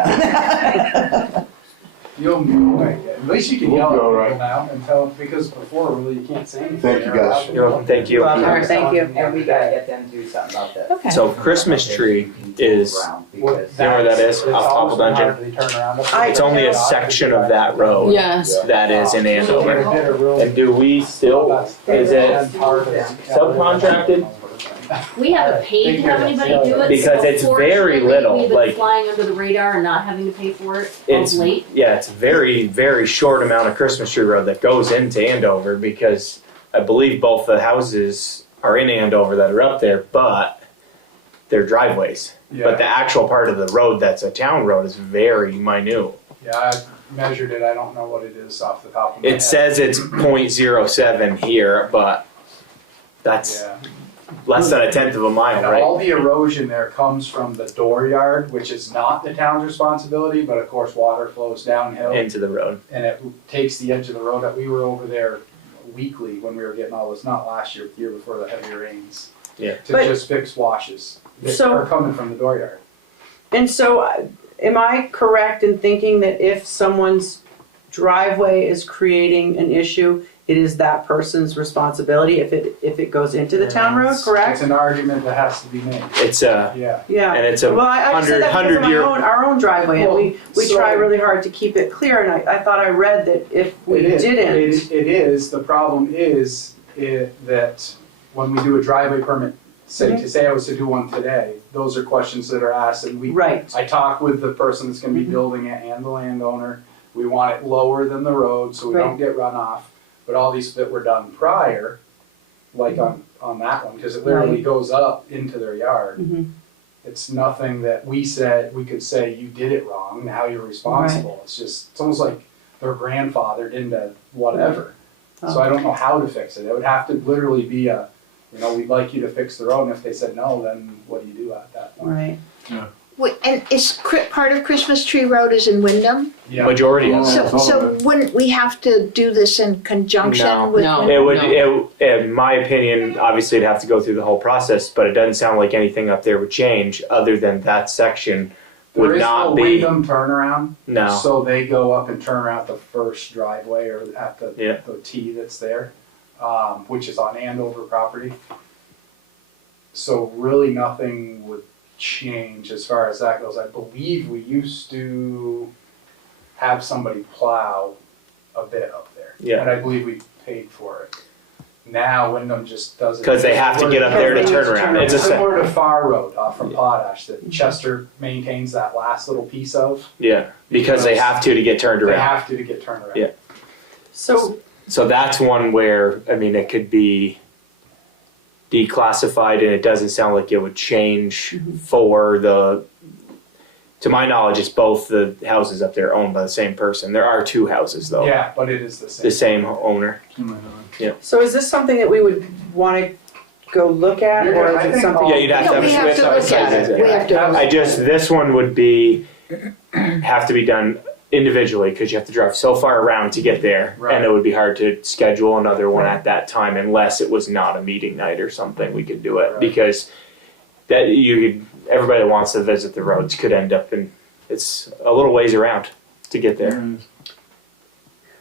You'll be alright, at least you can We'll yell be at alright. people now and tell, because before really you can't say anything. Thank you, guys. Thank you. All right, thank you. And we gotta get them to do something about that. Okay. So Christmas tree is, What- you know where that is? It's Off almost Popple Dungeon. hardly turn around. It's only a section of that road Yes. that is in Andover. Did a really- And do we still, is it subcontracted? We haven't paid to have anybody do it. Because so it's very fortunately, little, We've been like- flying under the radar and not having to pay for it of It's, late. yeah, it's very, very short amount of Christmas tree road that goes into Andover because I believe both the houses are in Andover that are up there, but they're driveways. But the Yeah, actual part of the road that's a town road is very minute. yeah, I measured it, I don't know what it is off the top of my head. It says it's .07 here, but that's, Yeah. less than a tenth of a mile, And right? all the erosion there comes from the dooryard, which is not the town's responsibility, but of course water flows downhill Into the road. and it takes the edge of the road up. We were over there weekly when we were getting all this, not last year, but the year before the heavy rains. Yeah. To But- just fix washes that So- are coming from the dooryard. And so, am I correct in thinking that if someone's driveway is creating an issue, it is that person's responsibility if it goes into the town road, It's correct? an argument that has to be made, It's a, yeah. Yeah. and it's a Well, I said that because of my 100-year. our own driveway, and we Well, so- try really hard to keep it clear, and I thought I read that if we It is. didn't. It is, the problem is that when we do a driveway permit, to say I was to do one today, those are questions that are asked, and Right. I talk with the person that's gonna be Mhm. building it and the landowner. We want it lower than the road so we don't get runoff, but all these that were done prior, like on that one, cause it literally goes up into their yard. Mhm. It's nothing that we could say you did it wrong, now you're responsible. It's almost like they're grandfathered into whatever. So I don't know how to fix it. It would have to literally be we'd like you to fix the road, and if they said no, then what do you do at that point? Right. Wait, and is part of Christmas Tree Road is in Wyndham? Yeah. Majority of it. Oh, So, all so of it. wouldn't we have to do this in conjunction No. with? No. Wyndham? It would, in my opinion, obviously it'd have to go through the whole process, but it doesn't sound like anything up there would change other than that section There would is not no be, Wyndham turnaround, no. so they go up and turn around at the first driveway or at the Yeah. T that's there, which is on Andover property. So really nothing would change as far as that goes. I believe we used to have somebody plow a bit up there. Yeah. And I believe we paid for it. Now Wyndham just does it. Because they have to get up there to turn around. It's a Similar to Far Road from Potash that Chester maintains that last little piece of. Yeah, because they have to get turned They around. have to get turned around. Yeah. So, So that's one where, I mean, it could be declassified and it doesn't sound like it would change for to my knowledge, it's both the houses up there owned by the same person. There are two houses though. Yeah, but it is the same. The same owner. so is this something that we would wanna go look at, or I is it think something? Yeah, you'd have No, to we have have to look at it. We have to. this one would have to be done individually because you have to drive so far around to get there, Right. and it would be hard to schedule another one at that time unless it was not a meeting night or something. We could do it Right. because everybody that wants to visit the roads could end up in it's a little ways around to get there.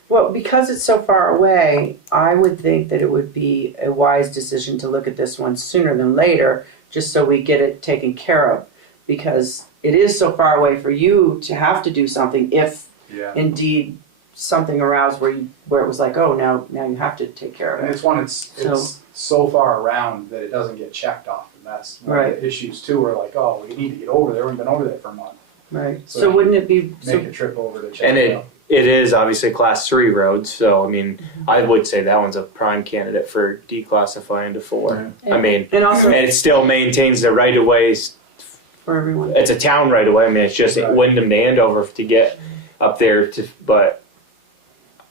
Well, because it's so far away, I would think that it would be a wise decision to look at this one sooner than later, just so we get it taken care of. Because it is so far away for you to have to do something if Yeah. indeed something arose where it was like, oh, now you have to take care And of it. it's so far around that it doesn't get checked off. And that's one of Right. the issues too. We're like, oh, we need to get over there. We've been over there for a month. Right. So So wouldn't it be, Make a trip over to check And it out. it is obviously a class 3 road, so I mean, I would say that one's a prime candidate for declassifying to 4. I mean, and also and it still maintains the right of ways. for everyone. It's a town right away. I mean, it's just Right. Wyndham to Andover to get up there but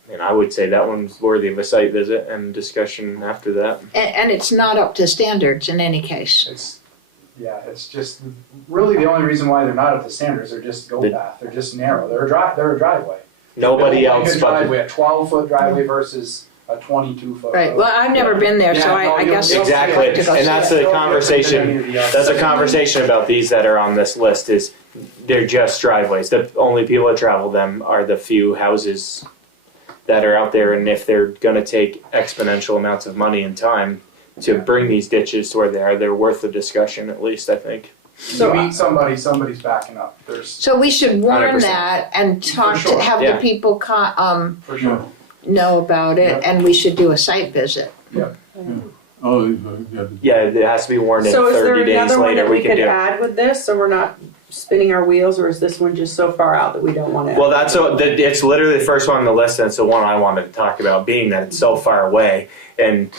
I mean, I would say that one's worthy of a site visit and discussion after that. And it's not up to standards in any case. It's just really the only reason why they're not up to standards. They're just go path. They're just narrow. They're a driveway. Nobody They're else a but driveway, a 12-foot driveway versus a 22-foot. Right, well, I've never been there, so I guess. exactly, I'd like to go and see that's it. the conversation. That's a conversation about these that are on this list. Is they're just driveways. The only people that travel them are the few houses that are out there, and if they're going to take exponential amounts of money and time to bring these ditches to where they are, they're worth the discussion at least. I think. So you meet somebody, somebody's backing up. There's So we should warn 100%. that and talk For sure. to, have Yeah. the people for sure. know about it, Yeah. and we should do a site visit. Oh, yeah. Yeah, it has to be warned in So is there 30 days another one later. that we We can could do. add with this, so we're not spinning our wheels, or is this one just so far out that we don't want to? Well, it's literally the first one on the list, and it's the one I wanted to talk about, being that it's so far away. And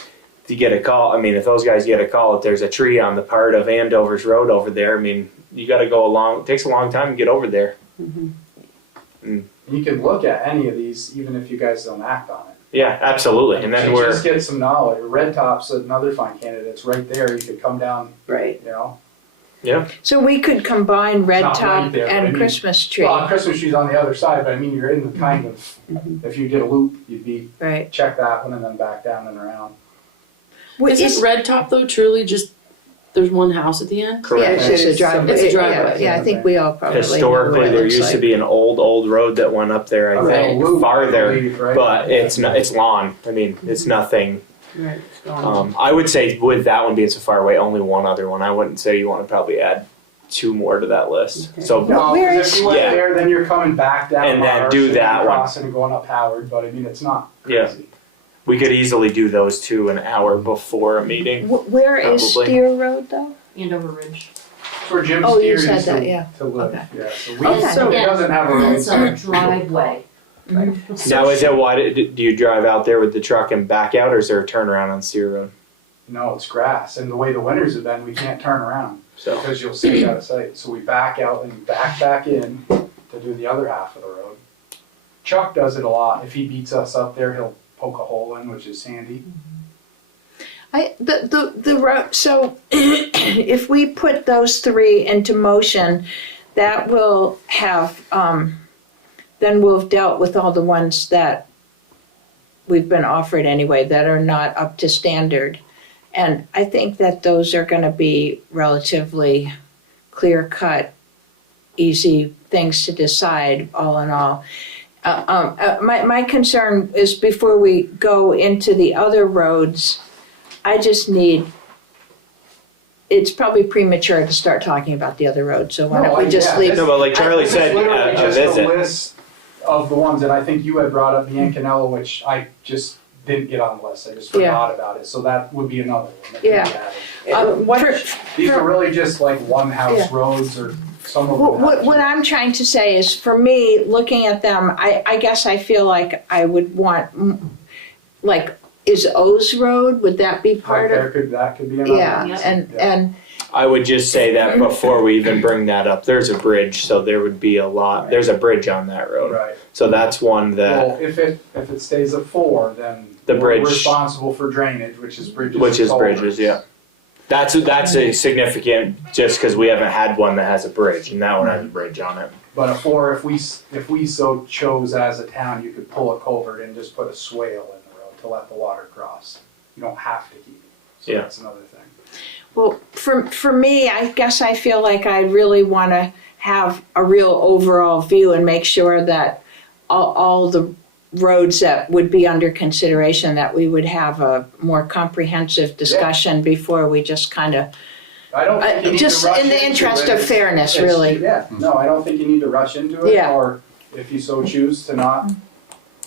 to get a call, I mean, if those guys get a call, if there's a tree on the part of Andover's Road over there, I mean, you got to go along. It takes a long time to get over there. You can look at any of these, even if you guys don't act on it. Yeah, absolutely. And then To we're, just get some knowledge. Red Top's another fine candidate. It's right there. You could come down, Right. you know. So we could combine Red Not right Top there, but I and mean- Christmas tree, Well, Christmas tree's on the other side, but I mean, you're in the kind of, if you did a loop, you'd be, right? check that one and then back down and around. Is Red Top though truly just, there's one house at the end? Yeah, correct. it's just a driveway. It's a driveway. Yeah, I think we all probably know Historically, what it there looks used to like. be an old road that went up there, I A think, little loop, I farther, believe, right? but it's not, it's lawn. I mean, it's nothing. Right. It's gone. I would say with that one being so far away, only one other one. I wouldn't say you want to probably add 2 more to that list. Okay. So No, Where 'cause if you went Yeah. there, then you're coming back down And then Marsh do that one. crossing and going up Howard, but I mean, it's not Yeah. crazy. we could easily do those 2 an hour before a meeting. Where is Probably. Steer Road though? Andover Ridge. It's where Jim Oh, you Steer said used that, to, yeah. to live. Okay. Yeah, so we, Okay. so it doesn't have a road It's a sign. driveway. Now, is it why do you drive out there with the truck and back out, or is there a turnaround on Sear Road? No, it's grass, and the way the winters have been, we can't turn around So because you'll stay out of sight. So we back out and back in to do the other half of the road. Chuck does it a lot. If he beats us up there, he'll poke a hole in, which is handy. The road, so if we put those 3 into motion, that will have, then we'll have dealt with all the ones that we've been offered anyway that are not up to standard. And I think that those are gonna be relatively clear-cut, easy things to decide, all in all. My concern is before we go into the other roads, I just need, it's probably premature to start talking about the other roads, so why don't we just leave? no, but like Charlie It's said, literally a just a visit. list of the ones, and I think you had brought up Biancanello, which I just didn't get on the list. I just forgot about it. So that would be another one that could be Yeah. added. What- These are really just like one house Yeah. roads or some of them. What I'm trying to say is, for me, looking at them, I guess I feel like I would want, like, is O's Road, would that be part of? That could be another. Yeah, one. and I would just say that before we even bring that up, there's a bridge, so there would be a lot. There's a bridge on that road, Right. so that's one that Well, if it stays at 4, then The we're bridge. responsible for drainage, which is bridges. which and is culverts. bridges, yeah. That's a significant, just because we haven't had one that has a bridge, and that one has a bridge on it. But a 4, if we so chose as a town, you could pull a culvert and just put a swale in the road to let the water cross. You don't have to keep it. So Yeah. that's another thing. well, for me, I guess I feel like I really want to have a real overall view and make sure that all the roads that would be under consideration, that we would have a more comprehensive discussion before we just kind of, I don't think you need just to rush in the into interest it. of fairness, It's- really. Yeah, no, I don't think you need to rush into it, Yeah. or if you so choose to not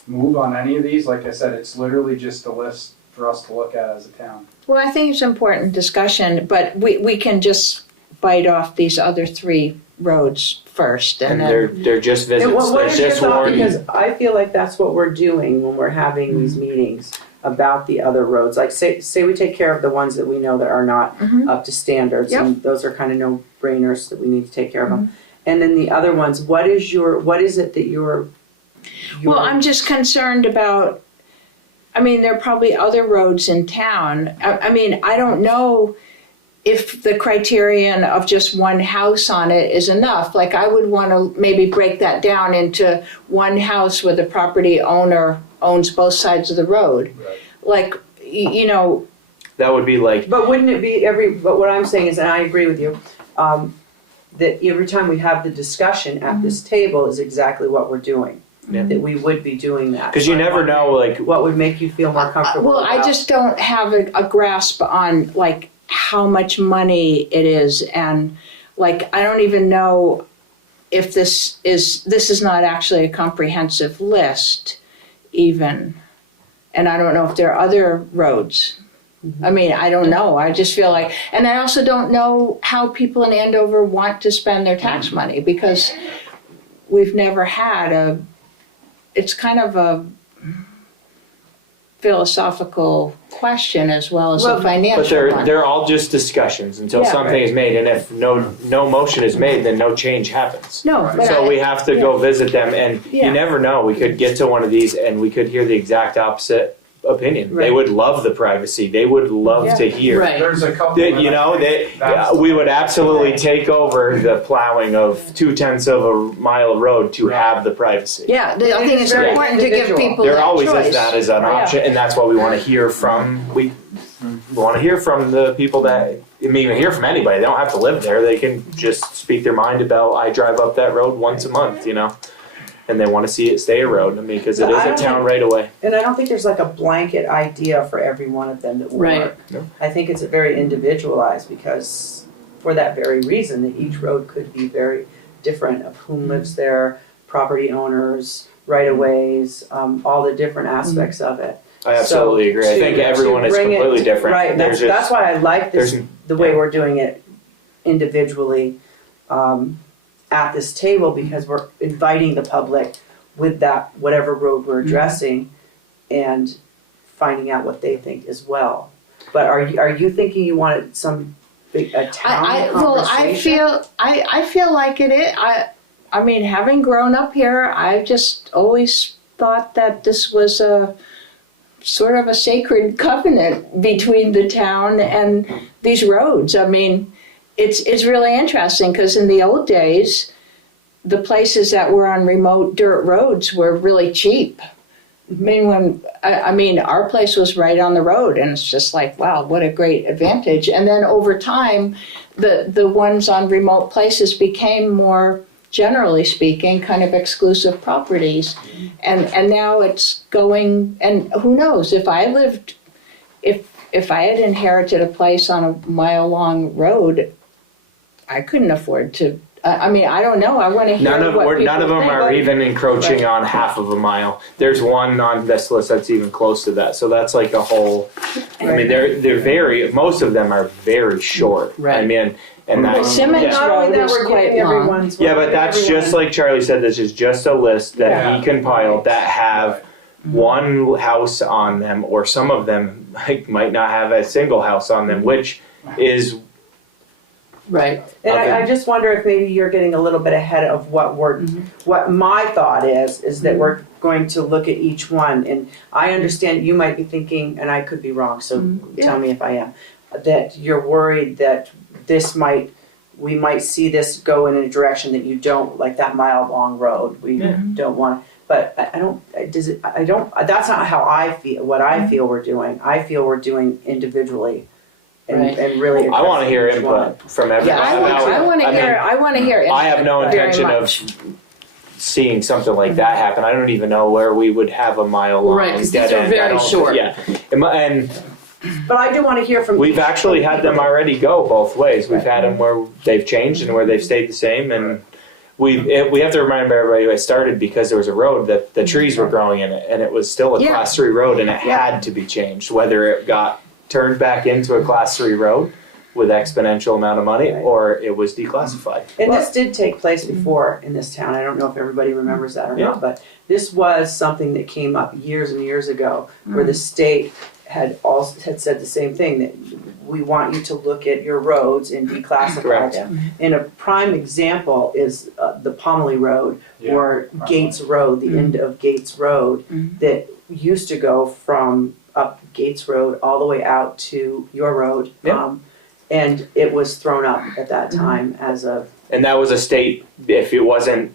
move on any of these, like I said, it's literally just a list for us to look at as a town. Well, I think it's important discussion, but we can just bite off these other 3 roads first, and And then. they're just visits. And what They're is your just thought, warning. because I feel like that's what we're doing when we're having these meetings about the other roads. Like say we take care of the ones that we know that are not Mhm. up to standards, Yep. and those are kind of no-brainers that we need to take care of them. And then the other ones, what is it that you're Well, I'm just concerned about, I mean, there are probably other roads in town. I mean, I don't know if the criterion of just one house on it is enough. Like, I would want to maybe break that down into one house where the property owner owns both sides of the road. Right. Like, you know, That would be like, But wouldn't it be but what I'm saying is, and I agree with you, that every time we have the discussion at this table is exactly what we're doing. Yeah. That we would be doing that. because you never know, like, What would make you feel more comfortable well, I about- just don't have a grasp on, like, how much money it is, and, like, I don't even know if this is not actually a comprehensive list even, and I don't know if there are other roads. I mean, I don't know, I just feel like, and I also don't know how people in Andover want to spend their tax money, because we've never had it's kind of philosophical question as well as Well, a But financial one. they're all just discussions until Yeah. something is made, and if no motion is made, then no change happens. No, but So we have to go visit them, and Yeah. you never know. We could get to one of these, and we could hear the exact opposite opinion. They Right. would love the privacy. They would love to hear. Right. There's a couple. That, that you I know, think that's we would the absolutely way. take over the plowing of 2/10 of a mile of road to have the privacy. yeah, I think it's very important to give individual. people There that always choice. is that as an option, and that's what we want to hear from. We want to hear from the people that. I mean, hear from anybody. They don't have to live there. They can just speak their mind about. I drive up that road once a month, you know, and they want to see it stay a road. I mean, because it But is I a don't town think- right away. And I don't think there's like a blanket idea for every one of them that will Right. work. No. I think it's very individualized because for that very reason, that each road could be very different of whom lives there, property owners, right-of-ways, all the different aspects of it. I absolutely So agree. I think to everyone is bring it- completely different. Right, and There's that's why I like this, there's the way we're doing it individually at this table, because we're inviting the public with that, whatever road we're addressing, and finding out what they think as well. But are you thinking you wanted some big, a town conversation? I feel like it is. I mean, having grown up here, I've just always thought that this was a sort of a sacred covenant between the town and these roads. I mean, it's really interesting because in the old days, the places that were on remote dirt roads were really cheap. I mean, our place was right on the road, and it's just like, wow, what a great advantage. And then over time, the ones on remote places became more, generally speaking, kind of exclusive properties. And now it's going, and who knows, if I had inherited a place on a mile-long road, I couldn't afford to. I mean, I don't know. I want to hear none of what none of people them think. are even encroaching Right. on half of a mile. There's one on this list that's even close to that. So that's like a whole. I mean, they're very. Most of them are very short. Right. I mean, and Well, that's Simmons yeah. Not only Road that, is we're quite giving long. everyone's. Yeah, but that's just like Charlie said. This is just a list that Yeah. he compiled that have Right. one house on them, or some of them might not have a single house on them, which is Right. And Okay. I just wonder if maybe you're getting a little bit ahead of what what my thought is that we're going to look at each one. And I understand you might be thinking, and I could be wrong, so tell me if I am, that you're worried that we might see this go in a direction that you don't, like that mile-long road, we don't want. But that's not how I feel, what I feel we're doing. I feel we're doing individually and, Right. and really. I want to hear addressing each one. input from everyone. Yeah, I want to I mean, hear. I want to hear. I have no input very intention of much. seeing something like that happen. I don't even know where we would have a mile long Right, 'cause dead these are end. I very don't- short. Yeah, and But I do want to hear from. we've actually had them already go both ways. We've Right. had them where they've changed and where they've stayed the same. And we have to remind everybody who I started because there was a road that the trees were growing in it, and it was still a Yeah. class 3 road, and it Yeah. had to be changed. Whether it got turned back into a class 3 road with exponential amount of money, Right. or it was declassified. And this did take place before in this town. I don't know if everybody remembers that or not, but this was something that came up years and years ago, where the state had said the same thing, that we want you to look at your roads and declassify Correct. them. And a prime example is the Pomeroy Road or Gates Road, the end of Gates Road, that used to go from up Gates Road all the way out to your road. Yeah. And it was thrown up at that time as a. And that was a state, if it wasn't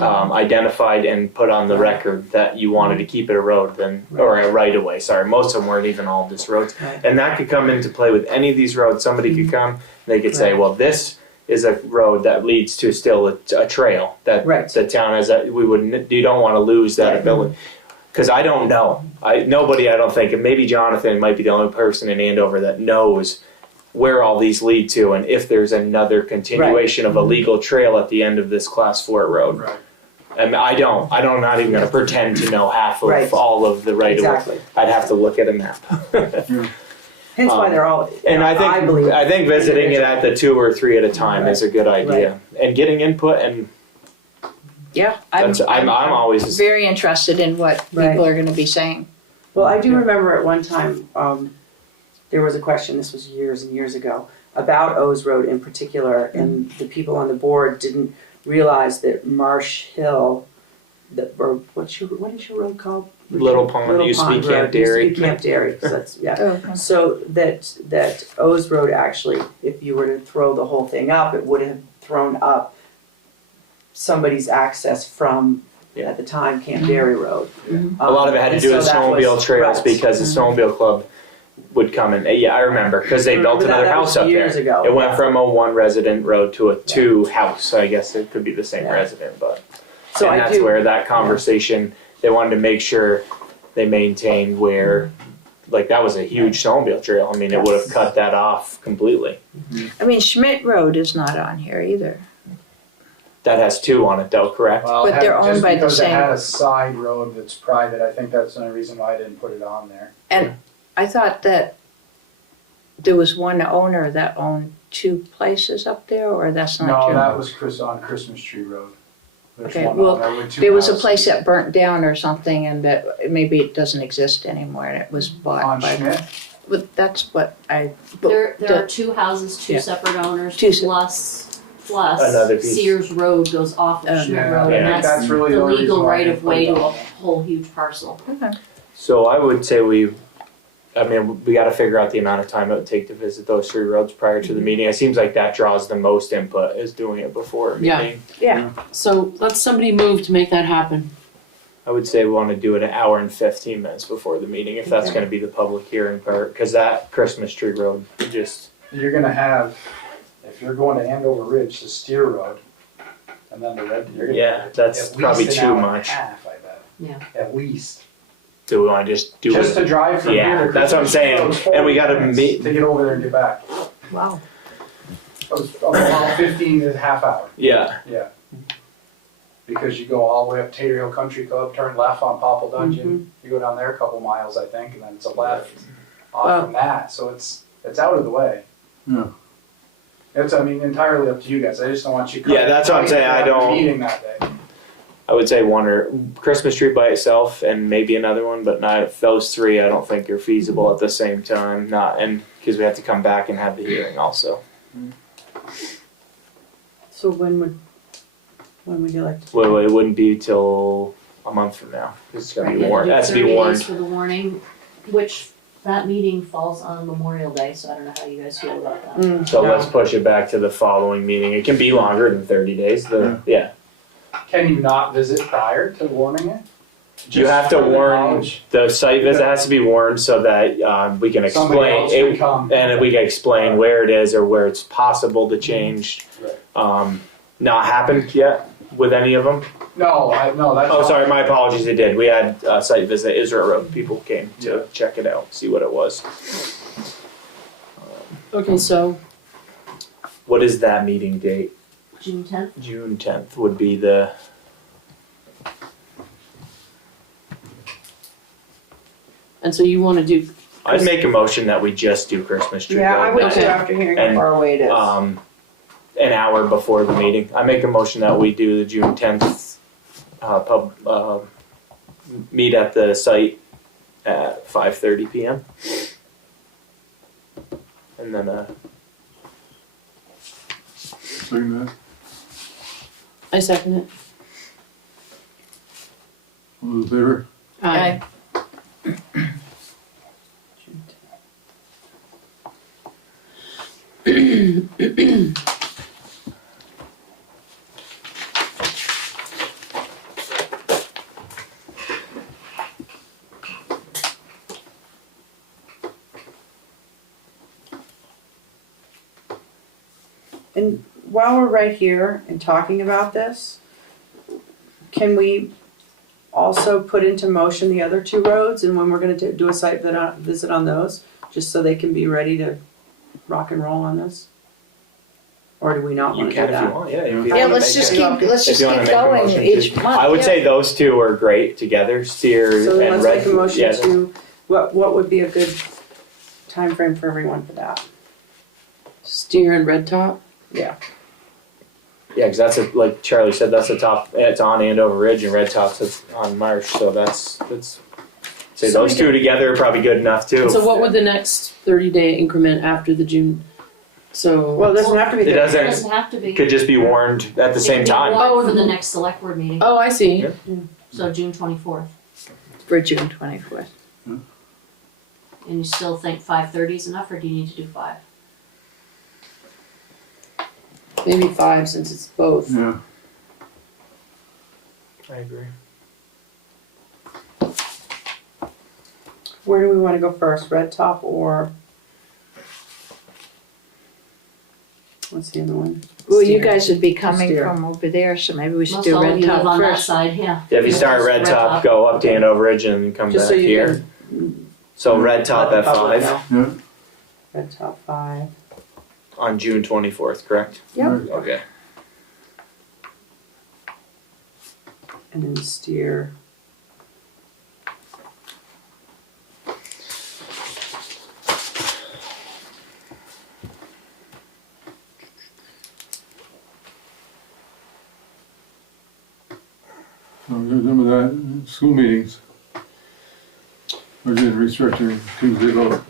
identified and put on the record that you wanted to keep it a road, then or a right of way. Sorry, most of them weren't even all just roads, Right. and that could come into play with any of these roads. Somebody could come, and they could say, Right. "Well, this is a road that leads to still a trail that Right. the town has. You don't want to lose that Yeah. ability." Because I don't know. Nobody, I don't think, and maybe Jonathan might be the only person in Andover that knows where all these lead to, and if there's another continuation of a legal trail at the end of this Class 4 road. Right. And I'm not even going to pretend to know half of Right. all of the right of way. Exactly. I'd have to look at a map. Hence why they're all. And I believe. think visiting it at the 2 or 3 at a time is a good idea, and getting input. And Yeah, I'm I'm always very interested in what Right. people are going to be saying. Well, I do remember at one time, there was a question, this was years and years ago, about O's Road in particular, and the people on the board didn't realize that Marsh Hill, or what is your road called? Little Pond, used to be Camp Road, Dairy. Used to be Camp Dairy, 'cause that's, yeah. Oh, So that O's Road actually, if you were to throw the whole thing up, it would have thrown up somebody's access from, Yeah. at the time, Camp Dairy Road. A lot of it had to And do with so that snowmobile was- trails right. because the snowmobile club would come in. Yeah, I remember because they built But another that house was up years there. ago, It went yeah. from a one resident road to a two house. I guess it could be the same Yeah. resident, but So and I that's do, where that conversation. They wanted to make sure they maintained where, like that was a huge snowmobile trail. I mean, it would have Yes. cut that off completely. I mean, Schmidt Road is not on here either. That has two on it though, correct? Well, But they're owned by the Just because it same- had a side road that's private, I think that's the only reason why I didn't put it on there. I thought that there was one owner that owned two places up there, or that's not No, true? that was on Christmas Tree Road. There's Okay, one well, on there with two There was a houses. place that burnt down or something, and that maybe it doesn't exist anymore, and it was bought On by. Schmidt? But that's what I. There the- are two houses, two Yeah. separate owners, Two se- plus Another piece. Sears Road goes off of Schmidt Yeah, Road, yeah. and I think that's that's really the the only legal reason why I right didn't of put it way to on a there. whole huge parcel. Okay. So I would say we got to figure out the amount of time it would take to visit those three roads prior to the meeting. It seems like that draws the most input is doing it before a Yeah. meeting. Yeah. So let somebody move to make that happen. I would say we want to do it an hour and 15 minutes before the meeting if that's Okay. going to be the public hearing part. Because that Christmas tree road just, You're gonna have, if you're going to Andover Ridge, the Steer Road, and then the red, you're gonna. Yeah, have that's at probably least too an hour and a much. half, I bet. Yeah. At least. do we want to just do Just it? to drive from Yeah, here to that's what I'm Christmas saying. Road is And we gotta 40 minutes meet- to get over there and get back. Wow. It was about 15 to a half hour, Yeah. yeah. Because you go all the way up Tater Hill Country Club, turn left on Popple Dungeon, you go down there a couple miles, I think, and then it's a left off from that, so it's out of the way. Yeah. It's, I mean, entirely up to you guys, I just don't want you. Yeah, that's what I'm saying, I don't- Meeting that day. I would say one or Christmas tree by itself and maybe another one, but not those three. I don't think are feasible at the same time. Not and because we have to come back and have the hearing also. so when would you like to? Well, it wouldn't be till a month from now. It's gonna be warned. It has to be 30 days warned. for the warning, which that meeting falls on Memorial Day, so I don't know how you guys feel about that. So let's push it back to the following meeting. It can be longer than 30 days. Yeah. Can you not visit prior to warning it? You Just have to for the warn, knowledge? the site visit has to be warned so that we can Somebody explain, else can come. and we can explain where it is or where it's possible to change. Right. Not happened yet with any of them. No, that's. Oh, sorry, my apologies, it did. We had a site visit, Israel Road, people came to check it out, see what it was. Okay, so What is that meeting date? June 10th. June 10th would be the, and so you want to do I'd make a motion that we just do Christmas tree. Yeah, I road would that too day. after hearing how And, far away it is. An hour before the meeting. I make a motion that we do the June 10th meet at the site at 5:30 p.m. And then Second that. I second it. All those in favor? Aye. And while we're right here and talking about this, can we also put into motion the other two roads and when we're gonna do a site visit on those, just so they can be ready to rock and roll on this? Or do we not you wanna do can if you that? want, yeah. If you Yeah, wanna let's make just it- keep if you wanna make a going motion each to- month. I would yeah. say those two are great together, Steer So then and let's Red. make a motion yeah, to, what would be a good time frame for everyone for that? Steer and red top. Yeah, because that's like Charlie said, that's the top. It's on Andover Ridge and Red Top's on Marsh, so that's Say So those we two together are probably good enough too. So what would the next 30-day increment after the June, so? Well, it doesn't have to be. It It doesn't, doesn't have to be. could just be warned at the same time. Oh, For the next select board meeting, Oh, I see. Yeah. so June 24th. For June 24th. And you still think 5:30 is enough, or do you need to do 5? Maybe 5 since it's both. Yeah. I agree. Where do we wanna go first, Red Top or? What's the other one? Well, you Steer. guys would be coming Steer. from over there, so maybe we should Most do all of Red you live Top on that first. side, yeah. Yeah, if you start Red Top, go up to Andover Ridge and come Just back so you here. So Red Top Let at the public 5 know. Yeah. Red Top 5. on June 24th, correct? Yep. Right. Okay. And then Steer. So remember that, school meetings. We're doing restructuring Tuesday vote.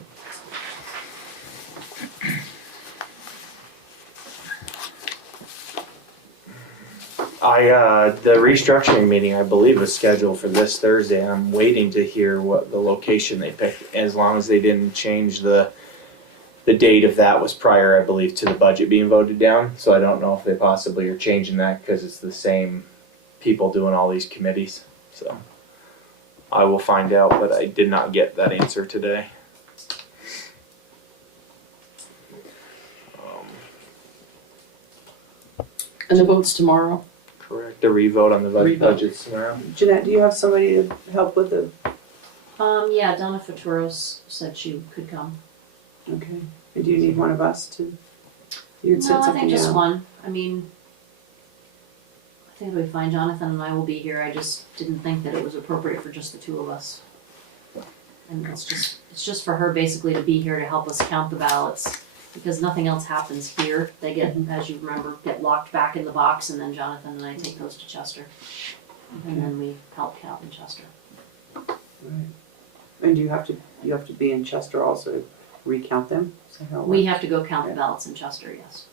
The restructuring meeting, I believe, was scheduled for this Thursday. I'm waiting to hear what the location they picked, as long as they didn't change the date of that was prior, I believe, to the budget being voted down. So I don't know if they possibly are changing that because it's the same people doing all these committees. So I will find out, but I did not get that answer today. And the vote's tomorrow. Correct. The revote on the Revote. budgets tomorrow. Jeanette, do you have somebody to help with the, Yeah, Donna Faturos said she could come. okay, and do you need one of us to? You'd No, said I something think just down. one. I mean, I think it'll be fine. Jonathan and I will be here. I just didn't think that it was appropriate for just the two of us. And it's just for her basically to be here to help us count the ballots, because nothing else happens here. They get, as you remember, get locked back in the box, and then Jonathan and I take those to Chester. And then we help count in Chester. Right. And you have to be in Chester also to recount them? Is that how it We works? have to go count the ballots in Chester, yes.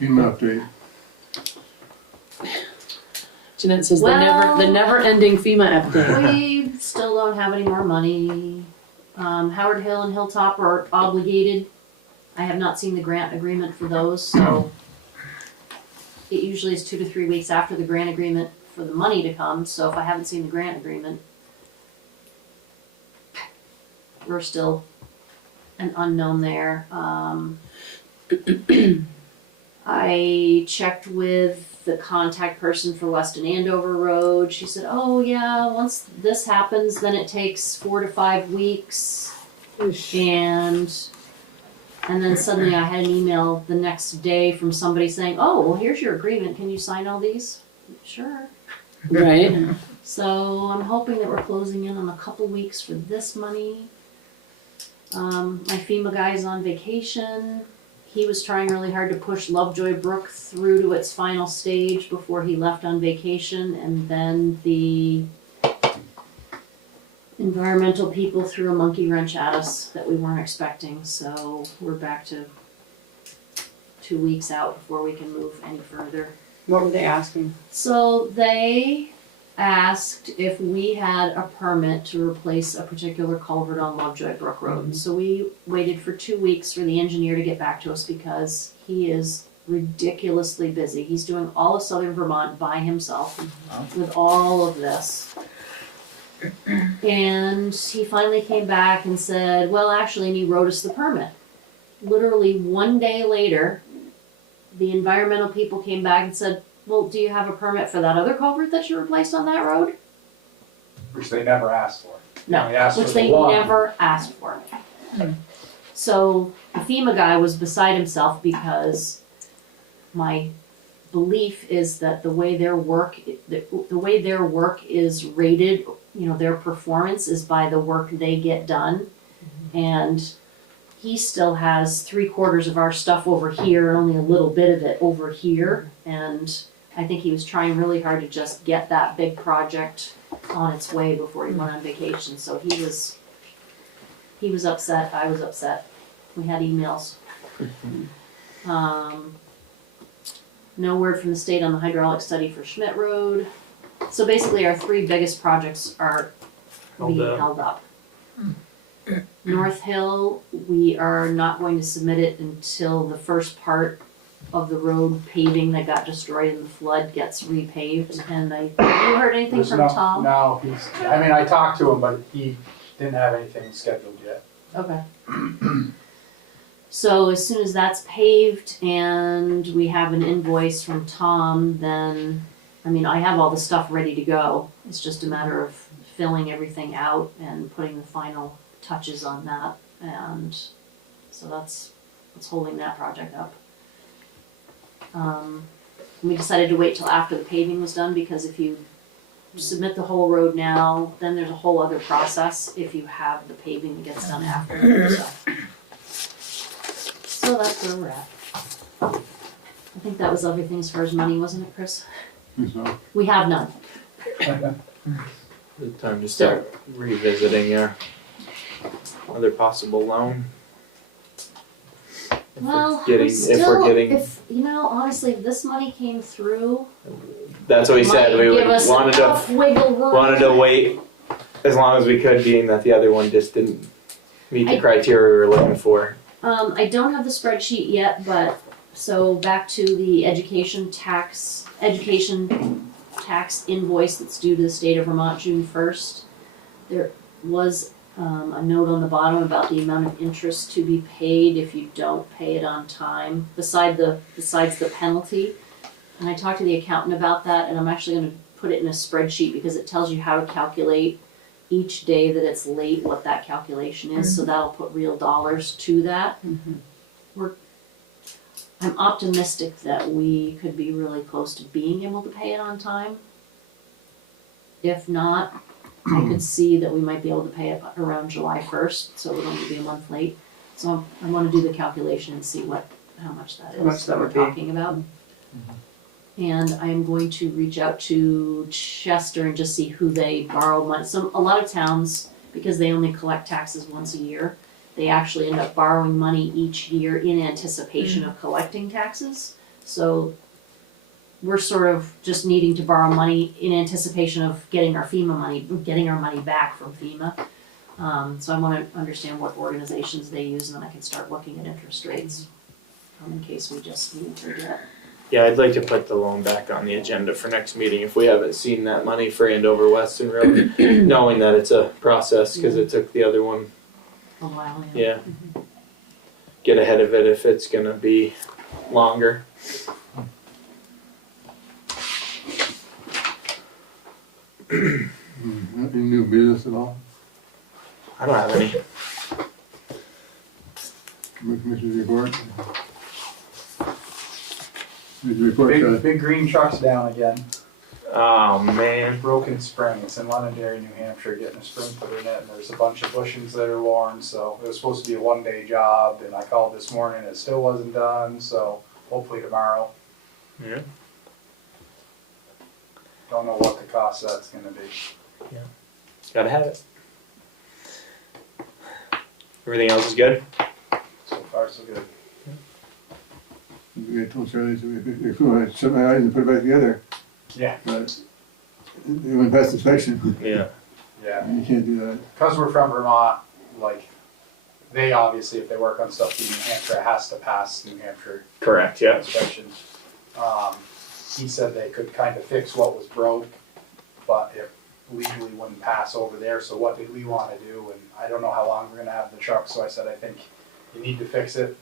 FEMA update. Jeanette says Well- the never-ending FEMA update. We still don't have any more money. Howard Hill and Hilltop are obligated. I have not seen the grant agreement for those, so it usually is 2 to 3 weeks after the grant agreement for the money to come, so if I haven't seen the grant agreement, we're still an unknown there. I checked with the contact person for Weston Andover Road. She said, oh yeah, once this happens, then it takes 4 to 5 weeks. And then suddenly I had an email the next day from somebody saying, oh, well, here's your agreement. Can you sign all these? Sure. Right? So I'm hoping that we're closing in on a couple weeks for this money. My FEMA guy is on vacation. He was trying really hard to push Lovejoy Brook through to its final stage before he left on vacation, and then the environmental people threw a monkey wrench at us that we weren't expecting, so we're back to 2 weeks out before we can move any further. What were they asking? So they asked if we had a permit to replace a particular culvert on Lovejoy Brook Road. So we waited for 2 weeks for the engineer to get back to us because he is ridiculously busy. He's doing all of southern Vermont by himself with all of this. And he finally came back and said, well, actually, and he wrote us the permit. Literally 1 day later, the environmental people came back and said, well, do you have a permit for that other culvert that you replaced on that road? Which they never asked for. No, They asked which for they the one. never asked for. So the FEMA guy was beside himself because my belief is that the way their work is rated, you know, their performance is by the work they get done. And he still has 3/4 of our stuff over here and only a little bit of it over here. And I think he was trying really hard to just get that big project on its way before he went on vacation. So he was upset, I was upset. We had emails. No word from the state on the hydraulic study for Schmidt Road. So basically our 3 biggest projects are being held up. North Hill, we are not going to submit it until the first part of the road paving that got destroyed in the flood gets repaved. And have you heard anything There's from no- Tom? No, I talked to him, but he didn't have anything scheduled yet. Okay. So as soon as that's paved and we have an invoice from Tom, then, I have all the stuff ready to go. It's just a matter of filling everything out and putting the final touches on that. And so that's what's holding that project up. We decided to wait till after the paving was done, because if you submit the whole road now, then there's a whole other process if you have the paving that gets done after. So that's where we're at. I think that was everything as far as money, wasn't it, Chris? So, We have none. Good time to start revisiting your other possible loan. Well, honestly, if this money came through, That's what we said, we give us wanted enough wiggle room. to wait as long as we could, being that the other one just didn't meet the criteria we were looking for. I don't have the spreadsheet yet, but, so back to the education tax invoice that's due to the state of Vermont June 1st. There was a note on the bottom about the amount of interest to be paid if you don't pay it on time, besides the penalty. And I talked to the accountant about that, and I'm actually gonna put it in a spreadsheet because it tells you how to calculate each day that it's late, what that calculation is, so that'll put real dollars to that. I'm optimistic that we could be really close to being able to pay it on time. If not, I could see that we might be able to pay it around July 1st, so it would only be a month late. So I wanna do the calculation and see how much that How much is that that we're would be. talking about. And I'm going to reach out to Chester and just see who they borrow money. A lot of towns, because they only collect taxes once a year, they actually end up borrowing money each year in anticipation of collecting taxes. So we're sort of just needing to borrow money in anticipation of getting our money back from FEMA. So I wanna understand what organizations they use, and then I can start looking at interest rates, in case we just need to get. Yeah, I'd like to put the loan back on the agenda for next meeting if we haven't seen that money for Andover Weston Road, knowing that it's a process, cause it took the other one, A while, yeah. Get ahead of it if it's gonna be longer. any new business at all? I don't have any. Commissioner's report? Commissioner's report, Big green truck's down again. Oh, man. Broken spring. It's in Londonderry, New Hampshire, getting a spring put in it, and there's a bunch of bushings that are worn, so it was supposed to be a 1-day job, and I called this morning, it still wasn't done, so hopefully tomorrow. Yeah. Don't know what the cost of that's gonna be. Gotta have it. Everything else is good? So far, so good. we told Charlie, so if we want to shut my eyes and put it back together, Yeah, but it went past inspection. Yeah. yeah. You can't do that. Because we're from Vermont, like, they obviously, if they work on stuff in New Hampshire, it has to pass New Hampshire Correct, yeah. inspection. He said they could kind of fix what was broke, but it legally wouldn't pass over there, so what did we wanna do? And I don't know how long we're gonna have the truck, so I said, I think you need to fix it.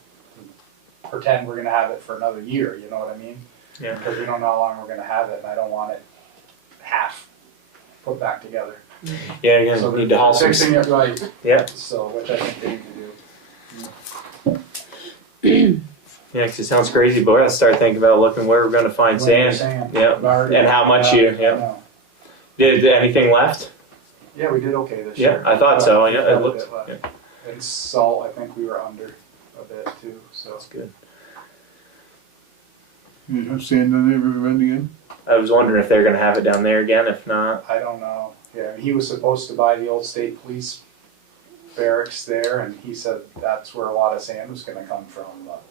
Pretend we're gonna have it for another year, you know what I mean? Yeah. Because we don't know how long we're gonna have it, and I don't want it half put back together. Yeah, you're So gonna they're need to haul some. fixing it right, Yeah. so, which I think they need to do. Yeah, 'cause it sounds crazy, but we're gonna start thinking about looking where we're gonna find sand. Yeah. And how much you- yeah. No. Did anything left? Yeah, we did okay this Yeah, year. I thought so. Yeah, it Quite a looked. bit left. Yeah. And salt, I think we were under a bit too, so. That's good. You have sand on there every end again? I was wondering if they're gonna have it down there again. If not, I don't know. Yeah, he was supposed to buy the old state police barracks there, and he said that's where a lot of sand was gonna come from, but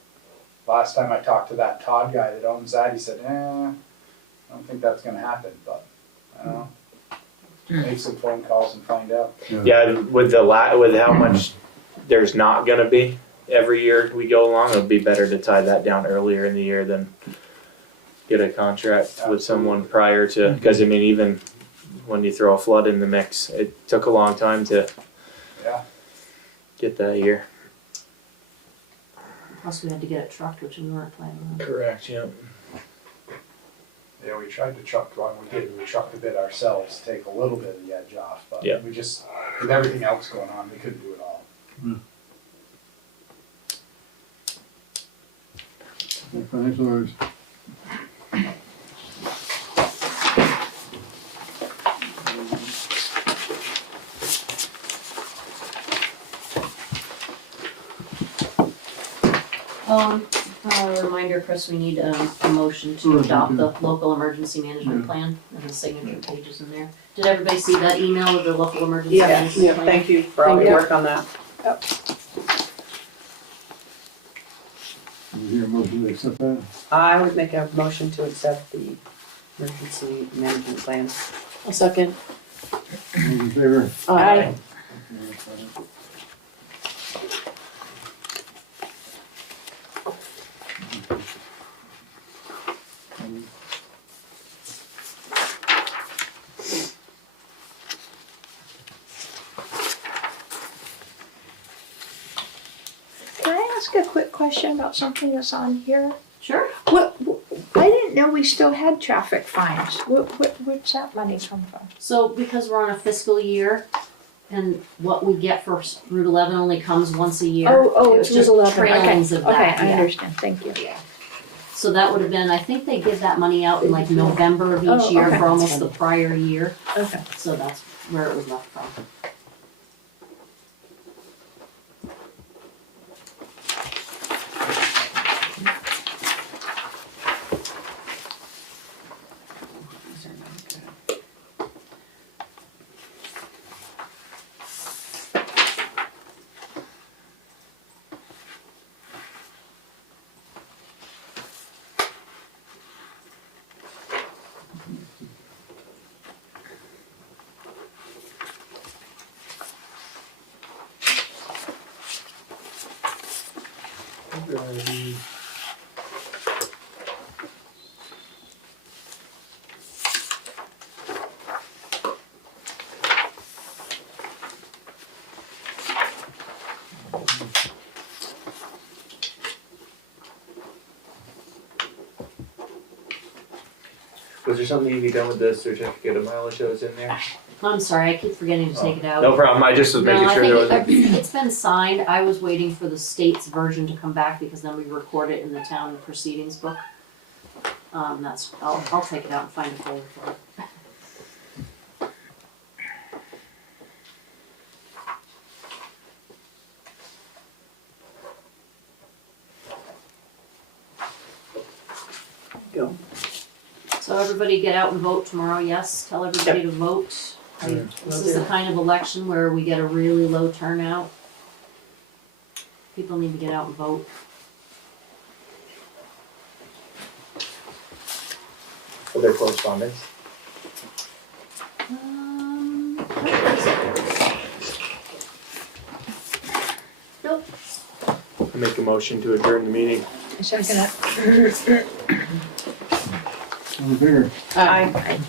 last time I talked to that Todd guy that owns that, he said, I don't think that's gonna happen, but, I don't know. Make some phone calls and find out. yeah, with with how much there's not gonna be every year we go along, it'll be better to tie that down earlier in the year than get a contract with someone prior to. Because I mean, even when you throw a flood in the mix, it took a long time to Yeah. get that year. Plus we had to get it trucked, which we weren't planning on. Correct. Yeah. Yeah, we tried to truck one, we trucked a bit ourselves, to take a little bit of the edge off, but Yeah. we just, with everything else going on, we couldn't do it all. Financial orders. A reminder, Chris, we need a motion to adopt the local emergency management plan and the signature pages in there. Did everybody see that email with the local emergency Yes, management plan? thank you for all your work on that. Is there a motion to accept that? I would make a motion to accept the emergency management plan. A second. Those in favor? Aye. Can I ask a quick question about something that's on here? Sure. I didn't know we still had traffic fines. Where's that money come from? So because we're on a fiscal year and what we get for Route 11 only comes once a year. Oh, it it's was just Route 11. trailings of that, Okay, I yeah. understand, thank you. So that would have been, I think they give that money out in like November of each Oh, year okay. for almost the prior year. Okay. So that's where it was left from. Was there something you need done with the certificate of mileage that was in there? I'm sorry, I keep forgetting to take it out. No problem. I just was No, making I sure there was. think it's been signed. I was waiting for the state's version to come back because then we record it in the town proceedings book. I'll take it out and find a folder for it. Go. So everybody get out and vote tomorrow, yes? Tell everybody to vote. This is the kind of election where we get a really low turnout. People need to get out and vote. For their correspondence. Nope. I make a motion to adjourn the meeting. Second. All in favor? Aye.